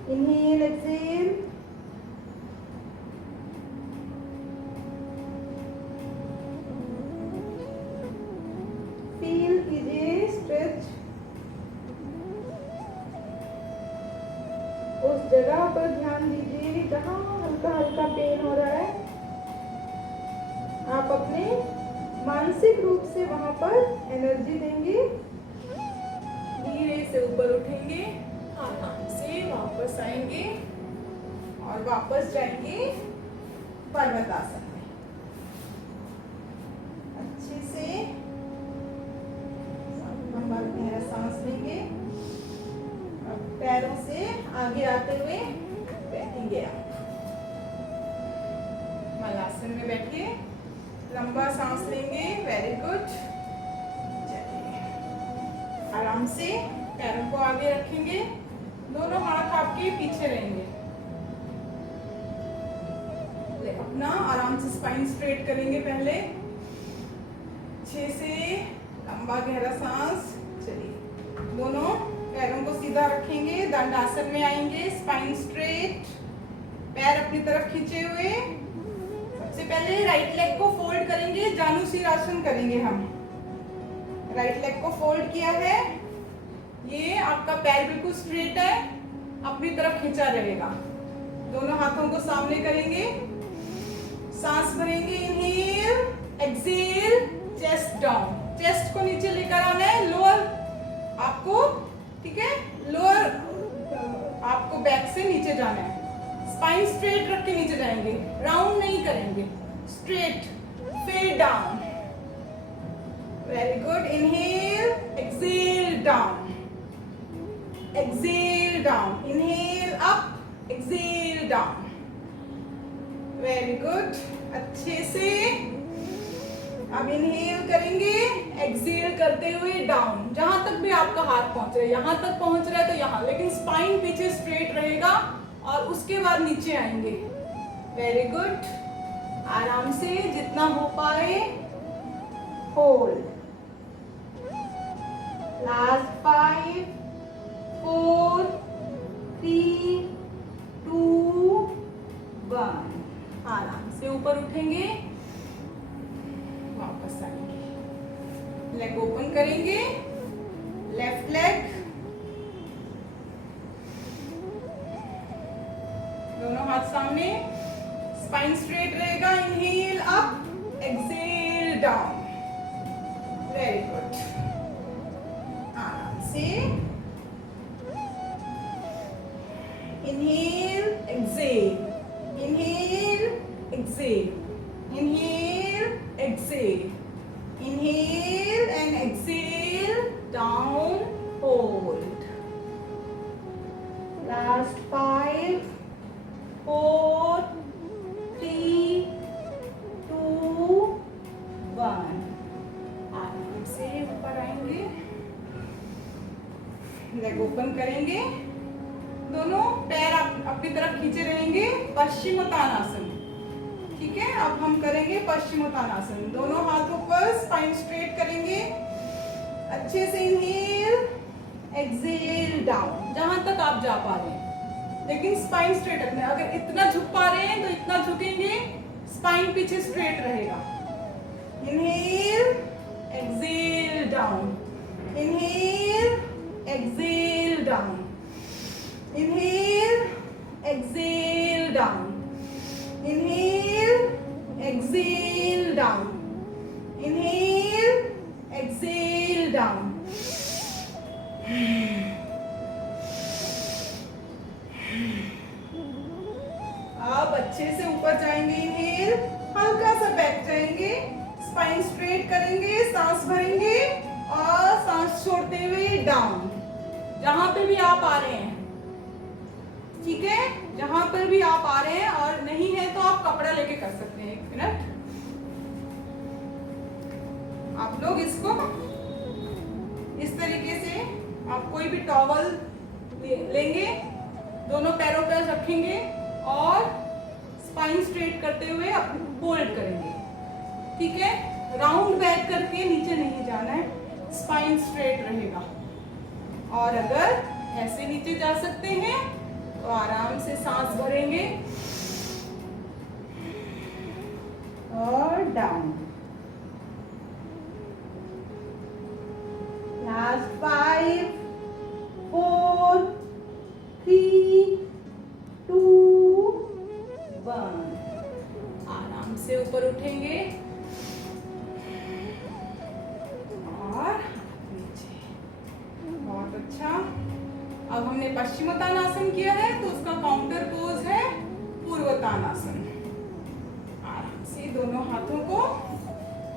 इनहेल एक्सहेल, फील कीजिए स्ट्रेच, उस जगह पर ध्यान दीजिए जहां हल्का हल्का पेन हो रहा है। आप अपने मानसिक रूप से वहां पर एनर्जी देंगे, धीरे से ऊपर उठेंगे, आराम से वापस आएंगे और वापस जाएंगे पर्वतासन में। अच्छे से लंबा गहरा सांस लेंगे, अब पैरों से आगे आते हुए बैठेंगे। आप मलासन में बैठिए, लंबा सांस लेंगे। Very good. चलिए आराम से पैरों को आगे रखेंगे, दोनों हाथ आपके पीछे रहेंगे। अपना आराम से स्पाइन स्ट्रेट करेंगे, पहले अच्छे से लंबा गहरा सांस। चलिए दोनों पैरों को सीधा रखेंगे, दंडासन में आएंगे, स्पाइन स्ट्रेट, पैर अपनी तरफ खींचे हुए। सबसे पहले राइट लेग को फोल्ड करेंगे, जानुसीरासन करेंगे हम। राइट लेग को फोल्ड किया है, ये आपका पैर बिल्कुल स्ट्रेट है, अपनी तरफ खींचा रहेगा। दोनों हाथों को सामने करेंगे, सांस भरेंगे, inhale exhale, chest down, chest को नीचे लेकर आना है, लोअर आपको, ठीक है, लोअर आपको बैक से नीचे जाना है। स्पाइन स्ट्रेट रख के नीचे जाएंगे, राउंड नहीं करेंगे, straight, fade down. Very good. Inhale exhale down, exhale down, inhale up, exhale down. Very good. अच्छे से अब इनहेल करेंगे, एक्सहेल करते हुए डाउन, जहां तक भी आपका हाथ पहुंच रहा है, यहां तक पहुंच रहा है तो यहां, लेकिन स्पाइन पीछे स्ट्रेट रहेगा और उसके बाद नीचे आएंगे। Very good. आराम से जितना हो पाए होल्ड। लास्ट 5 4 3 2 1। आराम से ऊपर उठेंगे, वापस आएंगे, लेग ओपन करेंगे, लेफ्ट लेग, दोनों हाथ सामने, स्पाइन स्ट्रेट रहेगा, inhale up, exhale down, very good. आराम से inhale exhale, inhale exhale, inhale exhale, inhale and exhale, down, hold. Last 5 4 3 2 1। आराम से ऊपर आएंगे, लेग ओपन करेंगे, दोनों पैर अपनी तरफ खींचे रहेंगे, पश्चिमोत्तानासन। ठीक है, अब हम करेंगे पश्चिमोत्तानासन। दोनों हाथों पर स्पाइन स्ट्रेट करेंगे, अच्छे से इनहेल, एक्सेल डाउन, जहां तक आप जा पा रहे हैं, लेकिन स्पाइन स्ट्रेट रखना है। अगर इतना झुक पा रहे हैं तो इतना झुकेंगे, स्पाइन पीछे स्ट्रेट रहेगा। Inhale, exhale down, inhale, exhale down, inhale, exhale down, inhale, exhale down, inhale, exhale down. आप अच्छे से ऊपर जाएंगे, इनहेल, हल्का सा बैक जाएंगे, स्पाइन स्ट्रेट करेंगे, सांस भरेंगे और सांस छोड़ते हुए डाउन। जहां पे भी आप आ रहे हैं, ठीक है, जहां पर भी आप आ रहे हैं, और नहीं है तो आप कपड़ा लेके कर सकते हैं। 1 मिनट, आप लोग इसको इस तरीके से, आप कोई भी टॉवल लेंगे, दोनों पैरों पर रखेंगे और स्पाइन स्ट्रेट करते हुए होल्ड करेंगे। ठीक है, राउंड बैक करके नीचे नहीं जाना है, स्पाइन स्ट्रेट रहेगा। और अगर ऐसे नीचे जा सकते हैं तो आराम से सांस भरेंगे और डाउन। लास्ट 5 4 3 2 1। आराम से ऊपर उठेंगे और नीचे। बहुत अच्छा। अब हमने पश्चिमोत्तानासन किया है तो उसका काउंटर पोज है पूर्वोत्तानासन। आराम से दोनों हाथों को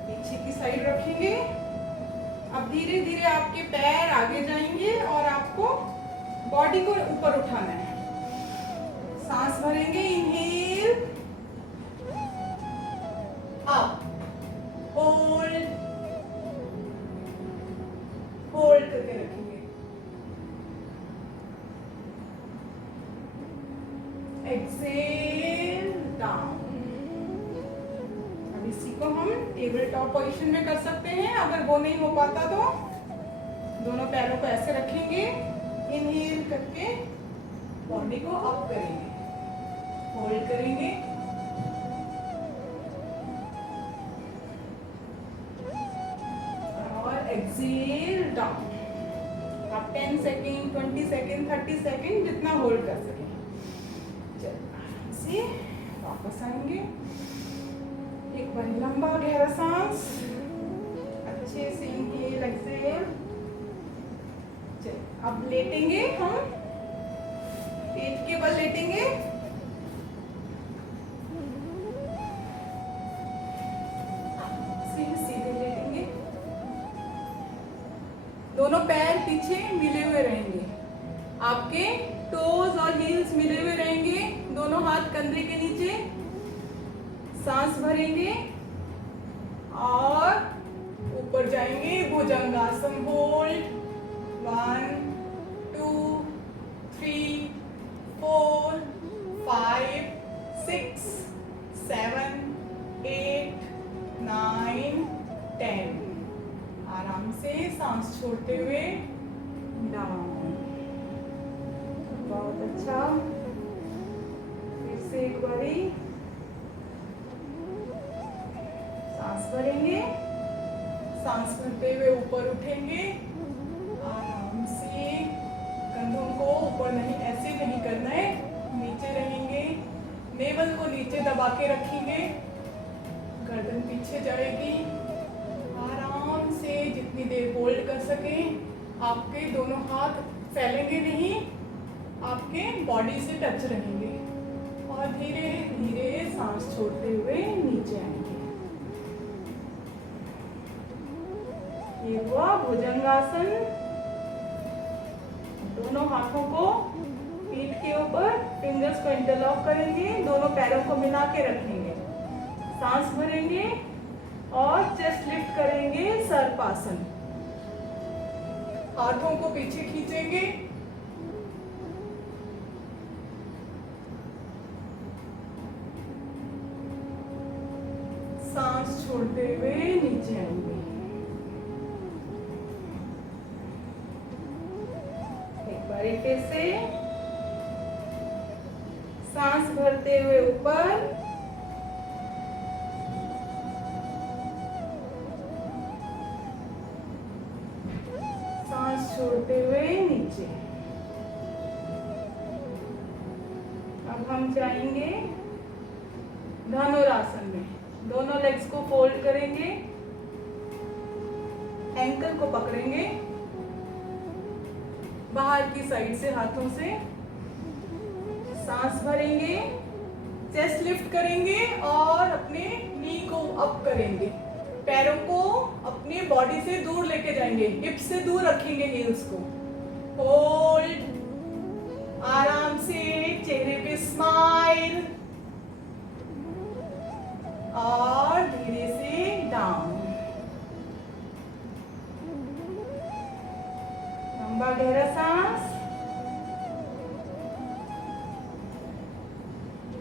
पीछे की साइड रखेंगे। अब धीरे धीरे आपके पैर आगे जाएंगे और आपको बॉडी को ऊपर उठाना है। सांस भरेंगे, इनहेल, अप, होल्ड, होल्ड करके रखेंगे, एक्सेल डाउन। अब इसी को हम टेबल टॉप पोजीशन में कर सकते हैं। अगर वो नहीं हो पाता तो दोनों पैरों को ऐसे रखेंगे, इनहेल करके बॉडी को अप करेंगे, होल्ड करेंगे, और एक्सेल डाउन। आप 10 सेकेंड, 20 सेकेंड, 30 सेकेंड जितना होल्ड कर सकें। आराम से वापस आएंगे। एक बार लंबा गहरा सांस, अच्छे से इनहेल, एक्सेल। अब लेटेंगे, हम पेट के बल लेटेंगे। सीधे लेटेंगे, दोनों पैर पीछे मिले हुए रहेंगे, आपके टोज और हील्स मिले हुए रहेंगे, दोनों हाथ कंधे के नीचे। सांस भरेंगे और ऊपर जाएंगे, भुजंगासन, होल्ड। 1 2 3 4 5 6 7 8 9 10। आराम से सांस छोड़ते हुए डाउन। बहुत अच्छा। फिर से एक बारी सांस भरेंगे, सांस भरते हुए ऊपर उठेंगे। आराम से कंधों को ऊपर नहीं, ऐसे नहीं करना है, नीचे रहेंगे। नेवल को नीचे दबा के रखेंगे, गर्दन पीछे जाएगी। आराम से जितनी देर होल्ड कर सकें। आपके दोनों हाथ फैलेंगे नहीं, आपके बॉडी से टच रहेंगे और धीरे धीरे सांस छोड़ते हुए नीचे आएंगे। ये हुआ भुजंगासन। दोनों हाथों को पीठ के ऊपर, फिंगर्स को इंटरलॉक करेंगे, दोनों पैरों को मिला के रखेंगे, सांस भरेंगे और चेस्ट लिफ्ट करेंगे, सर्पासन। हाथों को पीछे खींचेंगे, सांस छोड़ते हुए नीचे आएंगे। एक बार फिर से सांस भरते हुए ऊपर, सांस छोड़ते हुए नीचे। अब हम जाएंगे धनुरासन में। दोनों लेग्स को फोल्ड करेंगे, एंकल को पकड़ेंगे बाहर की साइड से हाथों से, सांस भरेंगे, चेस्ट लिफ्ट करेंगे और अपने नी को अप करेंगे। पैरों को अपनी बॉडी से दूर लेके जाएंगे, हिप से दूर रखेंगे हील्स को। होल्ड, आराम से चेहरे पे स्माइल और धीरे से डाउन। लंबा गहरा सांस।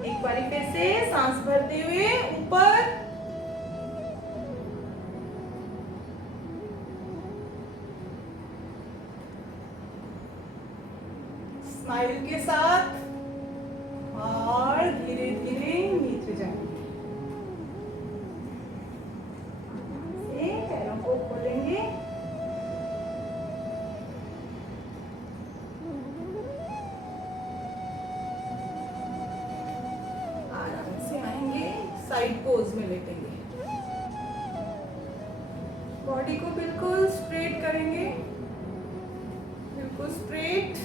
एक बारी फिर से सांस भरते हुए ऊपर, स्माइल के साथ और धीरे धीरे नीचे जाएंगे। पैरों को खोलेंगे, आराम से आएंगे, साइड पोज में लेटेंगे। बॉडी को बिल्कुल स्ट्रेट करेंगे, बिल्कुल स्ट्रेट।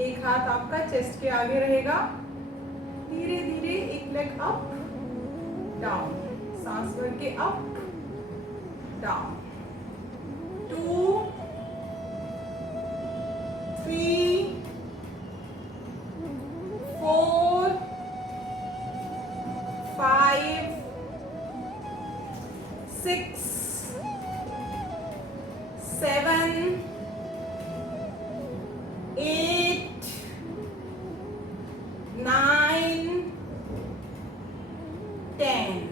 एक हाथ आपका चेस्ट के आगे रहेगा। धीरे धीरे एक लेग अप डाउन, सांस भर के अप डाउन। 2 3 4 5 6 7 8 9 10।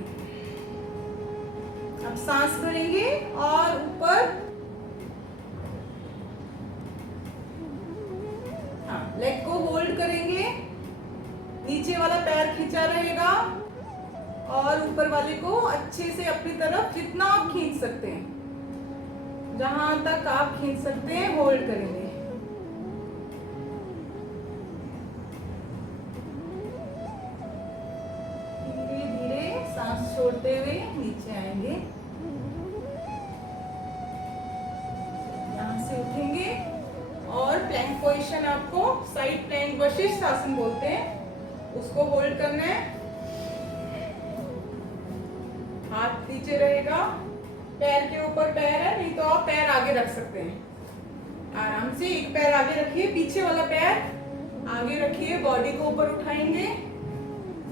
अब सांस भरेंगे और ऊपर, लेग को होल्ड करेंगे, नीचे वाला पैर खींचा रहेगा और ऊपर वाले को अच्छे से अपनी तरफ जितना आप खींच सकते हैं, जहां तक आप खींच सकते हैं होल्ड करेंगे। धीरे धीरे सांस छोड़ते हुए नीचे आएंगे। यहां से उठेंगे और प्लैंक पोजीशन, आपको साइड प्लैंक वशिष्ठ आसन बोलते हैं, उसको होल्ड करना है। हाथ नीचे रहेगा, पैर के ऊपर पैर है, नहीं तो आप पैर आगे रख सकते हैं। आराम से एक पैर आगे रखिए, पीछे वाला पैर आगे रखिए, बॉडी को ऊपर उठाएंगे।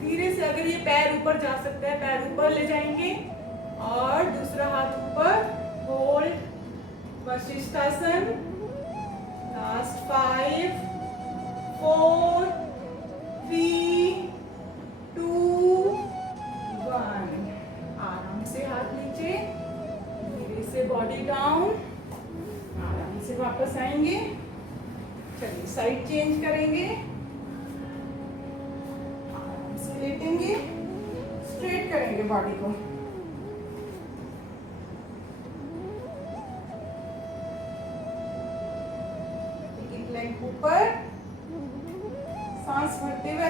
धीरे से अगर ये पैर ऊपर जा सकता है, पैर ऊपर ले जाएंगे और दूसरा हाथ ऊपर, होल्ड, वशिष्ठासन। लास्ट 5 4 3 2 1। आराम से हाथ नीचे, धीरे से बॉडी डाउन, आराम से वापस आएंगे। चलिए साइड चेंज करेंगे, आराम से लेटेंगे, स्ट्रेट करेंगे बॉडी को। एक लेग ऊपर, सांस भरते हुए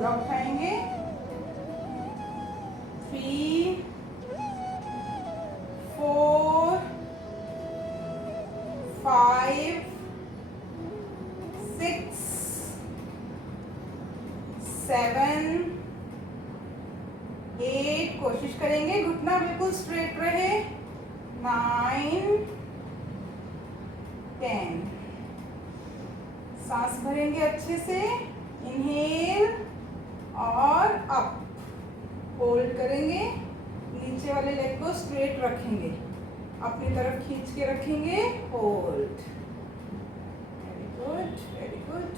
पूरा उठाएंगे। 3 4 5 6 7 8, कोशिश करेंगे घुटना बिल्कुल स्ट्रेट रहे। 9 10, सांस भरेंगे अच्छे से। इनहेल और अप, होल्ड करेंगे। नीचे वाले लेग को स्ट्रेट रखेंगे, अपनी तरफ खींच के रखेंगे। Hold, very good very good.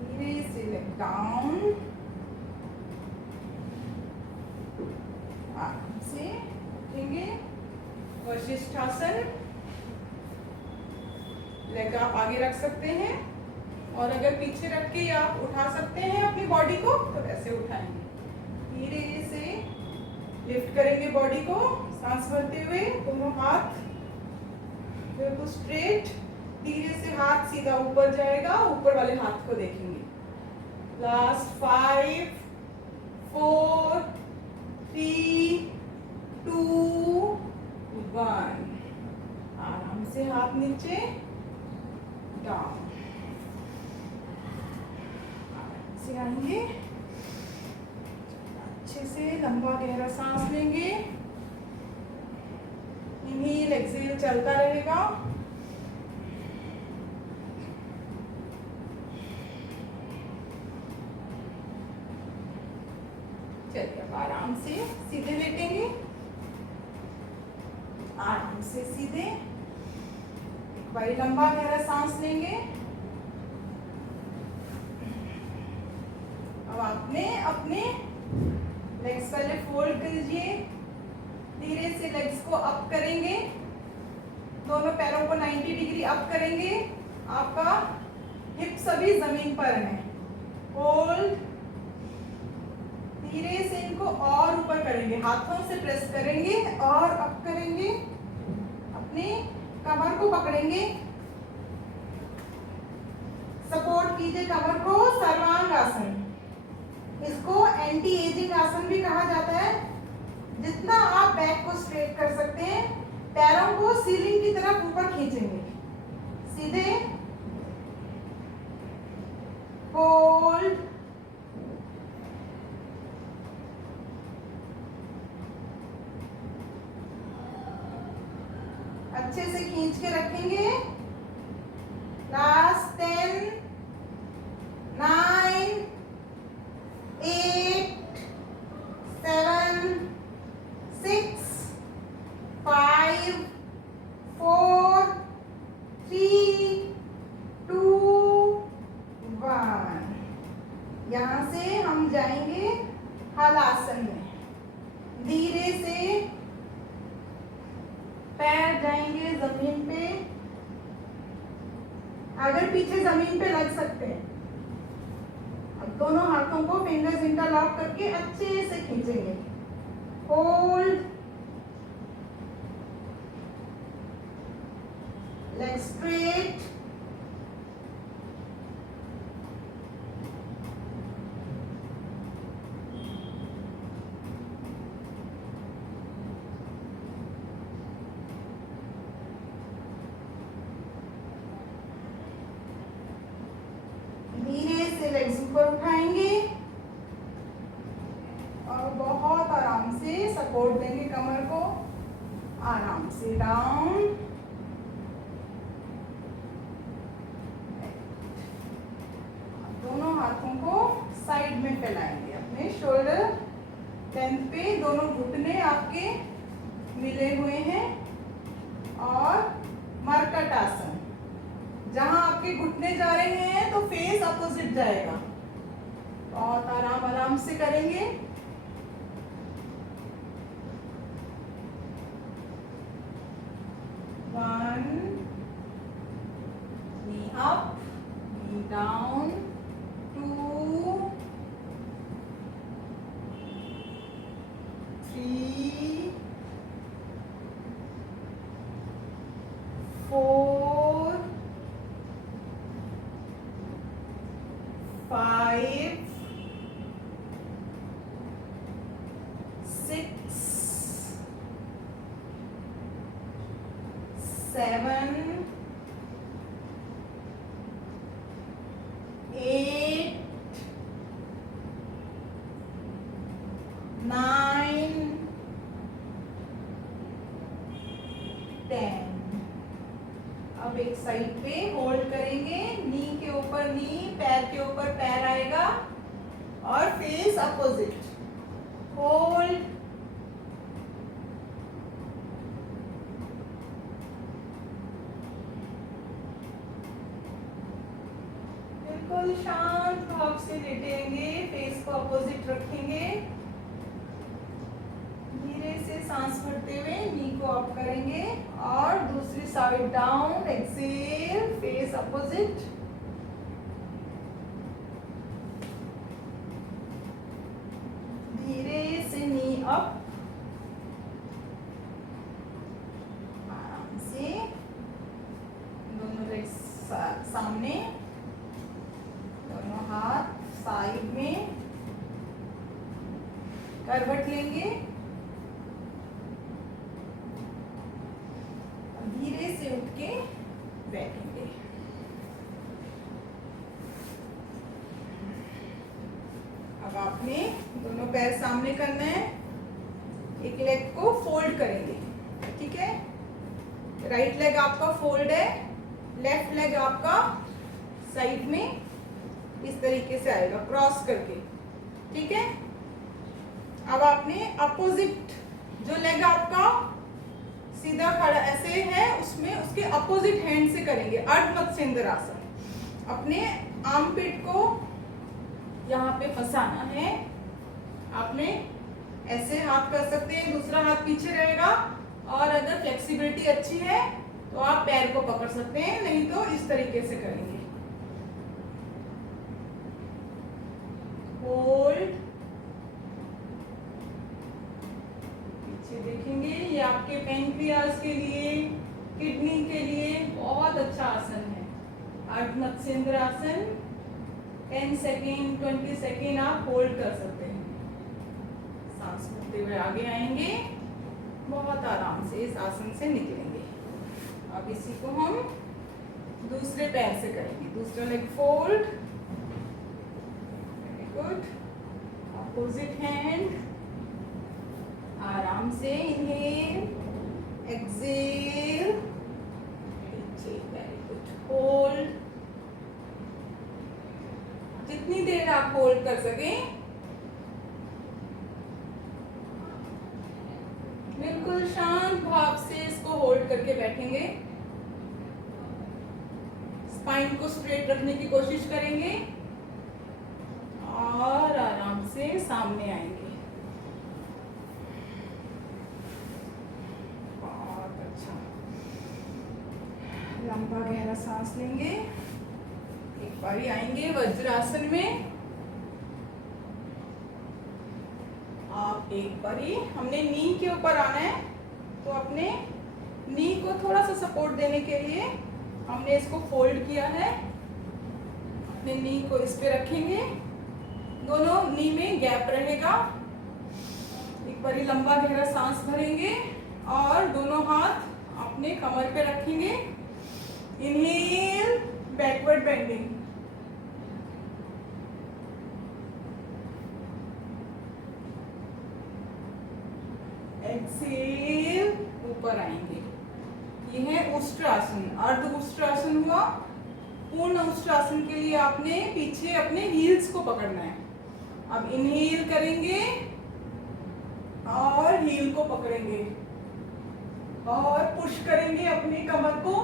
धीरे से लेग डाउन, आराम से उठेंगे। वशिष्ठासन, लेग आप आगे रख सकते हैं और अगर पीछे रख के आप उठा सकते हैं अपनी बॉडी को तो वैसे उठाएंगे। धीरे से लिफ्ट करेंगे बॉडी को, सांस भरते हुए। दोनों हाथ बिल्कुल स्ट्रेट। धीरे से हाथ सीधा ऊपर जाएगा, ऊपर वाले हाथ को देखेंगे। लास्ट 5 4 3 2 1, आराम से हाथ नीचे, डाउन। आराम से आएंगे, अच्छे से लंबा गहरा सांस लेंगे। इनहेल एक्सहेल चलता रहेगा। चलिए अब आराम से सीधे लेटेंगे, आराम से सीधे। एक बार लंबा गहरा सांस लेंगे। अब आपने अपने लेग्स पहले फोल्ड कीजिए। धीरे से लेग्स को अप करेंगे, दोनों पैरों को 90 डिग्री अप करेंगे। आपका हिप्स अभी जमीन पर है। होल्ड, धीरे से इनको और ऊपर करेंगे, हाथों से प्रेस करेंगे और अप करेंगे। अपने कमर को पकड़ेंगे, सपोर्ट कीजिए कमर को। सर्वांग आसन, इसको एंटी एजिंग आसन भी कहा जाता है। जितना आप बैक को स्ट्रेट कर सकते हैं, पैरों को सीलिंग की तरफ ऊपर खींचेंगे, सीधे। होल्ड, अच्छे से खींच के रखेंगे। लास्ट 10 9 8 7 6 5 4 3 2 1। यहाँ से हम जाएंगे हलासन में। धीरे से पैर जाएंगे जमीन पे, अगर पीछे जमीन पे लग सकते हैं। अब दोनों हाथों को फिंगर्स इंटरलॉक करके अच्छे से खींचेंगे। होल्ड, लेग स्ट्रेट, धीरे से लेग्स ऊपर उठाएंगे और बहुत आराम से सपोर्ट देंगे कमर को। आराम से डाउन। दोनों हाथों को साइड में फैलाएंगे, अपने शोल्डर लेंथ पे। दोनों घुटने आपके मिले हुए हैं और मरकट आसन, जहां आपके घुटने जा रहे हैं तो फेस अपोजिट जाएगा। बहुत आराम से करेंगे। वन, नी अप, नी डाउन। 2 3 4 साइड पे होल्ड करेंगे, नी के ऊपर नी, पैर के ऊपर पैर आएगा और फेस अपोजिट, होल्ड, बिल्कुल शांत भाव से लेटेंगे, फेस को अपोजिट रखेंगे, धीरे से सांस भरते हुए नी को अप करेंगे और दूसरी side down, exhale, face opposite, धीरे से नी अप, आराम से दोनों लेग सामने, दोनों हाथ साइड में, करवट लेंगे, धीरे से उठ के बैठेंगे। अब आपने दोनों पैर सामने करना है, एक लेग को फोल्ड करेंगे, ठीक है। राइट लेग आपका फोल्ड है, लेफ्ट लेग आपका साइड में इस तरीके से आएगा क्रॉस करके, ठीक है। अब आपने अपोजिट जो लेग आपका सीधा खड़ा ऐसे है, उसमें उसके अपोजिट हैंड से करेंगे अर्ध मत्स्येंद्रासन। अपने आर्म पिट को यहाँ पे फंसाना है, आपने ऐसे हाथ कर सकते हैं, दूसरा हाथ पीछे रहेगा, और अगर फ्लेक्सिबिलिटी अच्छी है तो आप पैर को पकड़ सकते हैं, नहीं तो इस तरीके से करेंगे, होल्ड, देखेंगे। ये आपके पैंक्रियाज के लिए, किडनी के लिए बहुत अच्छा आसन है, अर्ध मत्स्येंद्रासन। 10 सेकेंड 20 सेकेंड आप होल्ड कर सकते हैं, सांस भरते हुए आगे आएंगे, बहुत आराम से इस आसन से निकलेंगे। अब इसी को हम दूसरे पैर से करेंगे, दूसरा leg fold, very good, opposite hand, आराम से inhale, exhale, very good, hold, जितनी देर आप होल्ड कर सकें, बिल्कुल शांत भाव से इसको होल्ड करके बैठेंगे, स्पाइन को स्ट्रेट रखने की कोशिश करेंगे और आराम से सामने आएंगे। लंबा गहरा सांस लेंगे, एक बारी आएंगे वज्रासन में। आप एक बारी, हमने नी के ऊपर आना है, तो अपने नी को थोड़ा सा सपोर्ट देने के लिए हमने इसको फोल्ड किया है, अपने नी को इस पे रखेंगे, दोनों नी में गैप रहेगा। एक बारी लंबा गहरा सांस भरेंगे और दोनों हाथ अपने कमर पे रखेंगे, इनहेल, बैकवर्ड बेंडिंग, एक्सेल, ऊपर आएंगे। ये है उष्ट्रासन, अर्ध उष्ट्रासन हुआ। पूर्ण उष्ट्रासन के लिए आपने पीछे अपने हील्स को पकड़ना है। अब इनहेल करेंगे और हील को पकड़ेंगे और पुश करेंगे अपनी कमर को,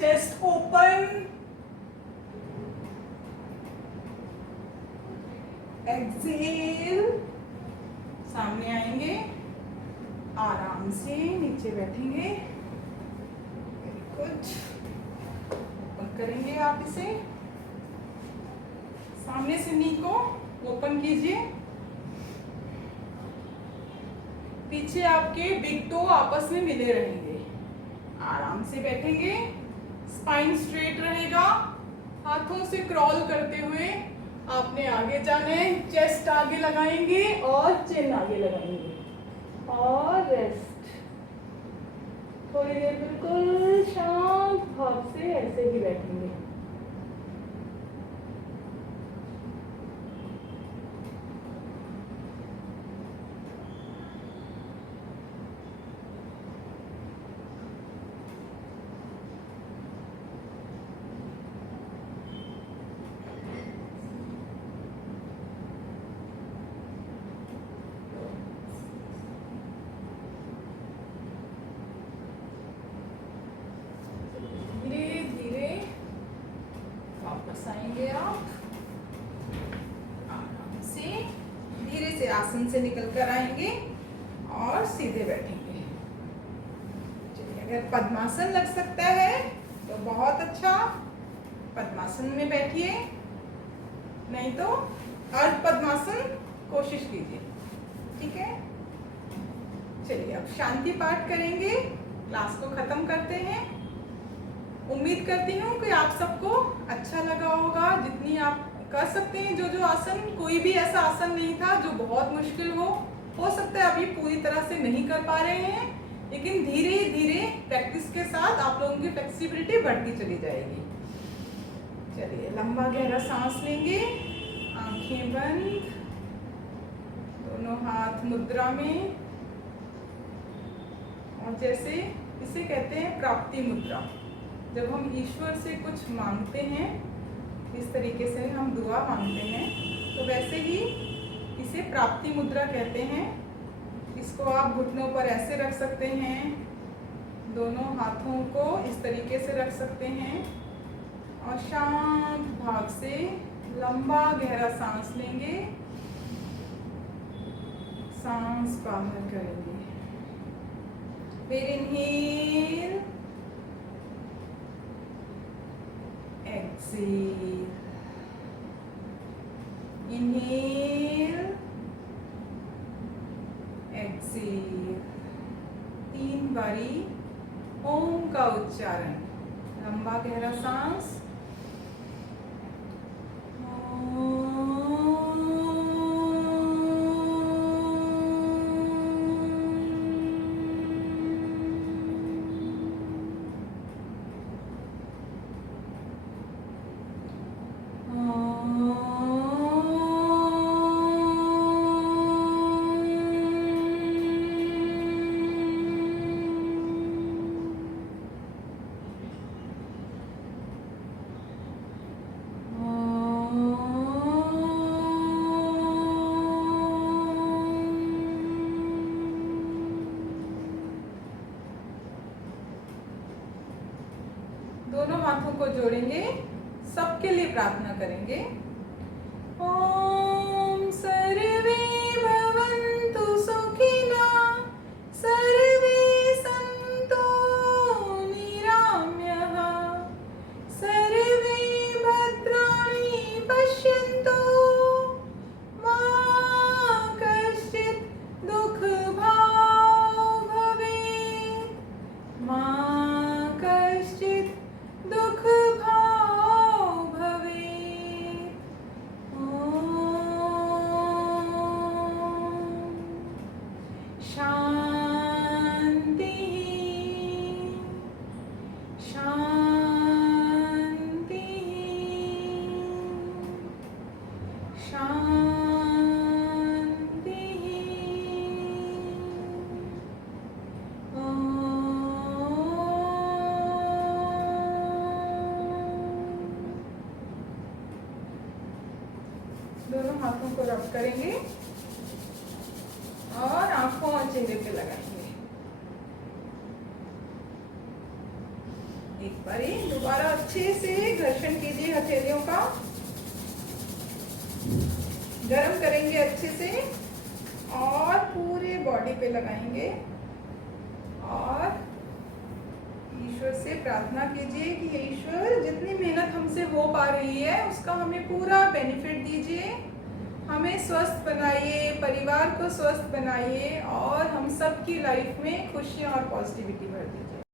चेस्ट ओपन, एक्सेल, सामने आएंगे, आराम से नीचे बैठेंगे, वेरी गुड, ओपन करेंगे आप इसे, सामने से नी को ओपन कीजिए, पीछे आपके बिग टो आपस में मिले रहेंगे, आराम से बैठेंगे, स्पाइन स्ट्रेट रहेगा, हाथों से क्रॉल करते हुए आपने आगे जाना है, चेस्ट आगे लगाएंगे और चिन आगे लगाएंगे और रेस्ट। थोड़ी देर बिल्कुल शांत भाव से ऐसे ही बैठेंगे। आसन से निकल कर आएंगे और सीधे बैठेंगे। चलिए, अगर पद्मासन लग सकता है तो बहुत अच्छा, पद्मासन में बैठिए, नहीं तो अर्ध पद्मासन कोशिश कीजिए। ठीक है, चलिए अब शांति पाठ करेंगे, क्लास को खत्म करते हैं। उम्मीद करती हूँ कि आप सबको अच्छा लगा होगा। जितनी आप कर सकते हैं, जो आसन, कोई भी ऐसा आसन नहीं था जो बहुत मुश्किल हो सकता है अभी पूरी तरह से नहीं कर पा रहे हैं, लेकिन धीरे धीरे प्रैक्टिस के साथ आप लोगों की फ्लेक्सिबिलिटी बढ़ती चली जाएगी। चलिए, लंबा गहरा सांस लेंगे, आंखें बंद, दोनों हाथ मुद्रा में, और जैसे इसे कहते हैं प्राप्ति मुद्रा। जब हम ईश्वर से कुछ मांगते हैं, इस तरीके से हम दुआ मांगते हैं, तो वैसे ही इसे प्राप्ति मुद्रा कहते हैं। इसको आप घुटनों पर ऐसे रख सकते हैं, दोनों हाथों को इस तरीके से रख सकते हैं और शांत भाव से लंबा गहरा सांस लेंगे, सांस बाहर करेंगे। फिर इनहेल, एक्सेल, इनहेल, एक्सेल। 3 बारी ओम का उच्चारण, लंबा गहरा सांस, दोनों हाथों को जोड़ेंगे, सबके लिए प्रार्थना करेंगे। ओम सर्वे भवन्तु सुखिनः, सर्वे सन्तु निरामयः, सर्वे भद्राणि पश्यन्तु, मा कश्चित् दुःखभाग् भवेत्, मा कश्चित् दुःख भाव भवेत्। शांति शांति शांति। दोनों हाथों को रब करेंगे और आंखों और चेहरे पे लगाएंगे। एक बार दोबारा अच्छे से घर्षण कीजिए हथेलियों का, गरम करेंगे अच्छे से और पूरे बॉडी पे लगाएंगे और ईश्वर से प्रार्थना कीजिए कि हे ईश्वर, जितनी मेहनत हमसे हो पा रही है उसका हमें पूरा बेनिफिट दीजिए, हमें स्वस्थ बनाइए, परिवार को स्वस्थ बनाइए और हम सब की लाइफ में खुशियाँ और पॉजिटिविटी भर दीजिए।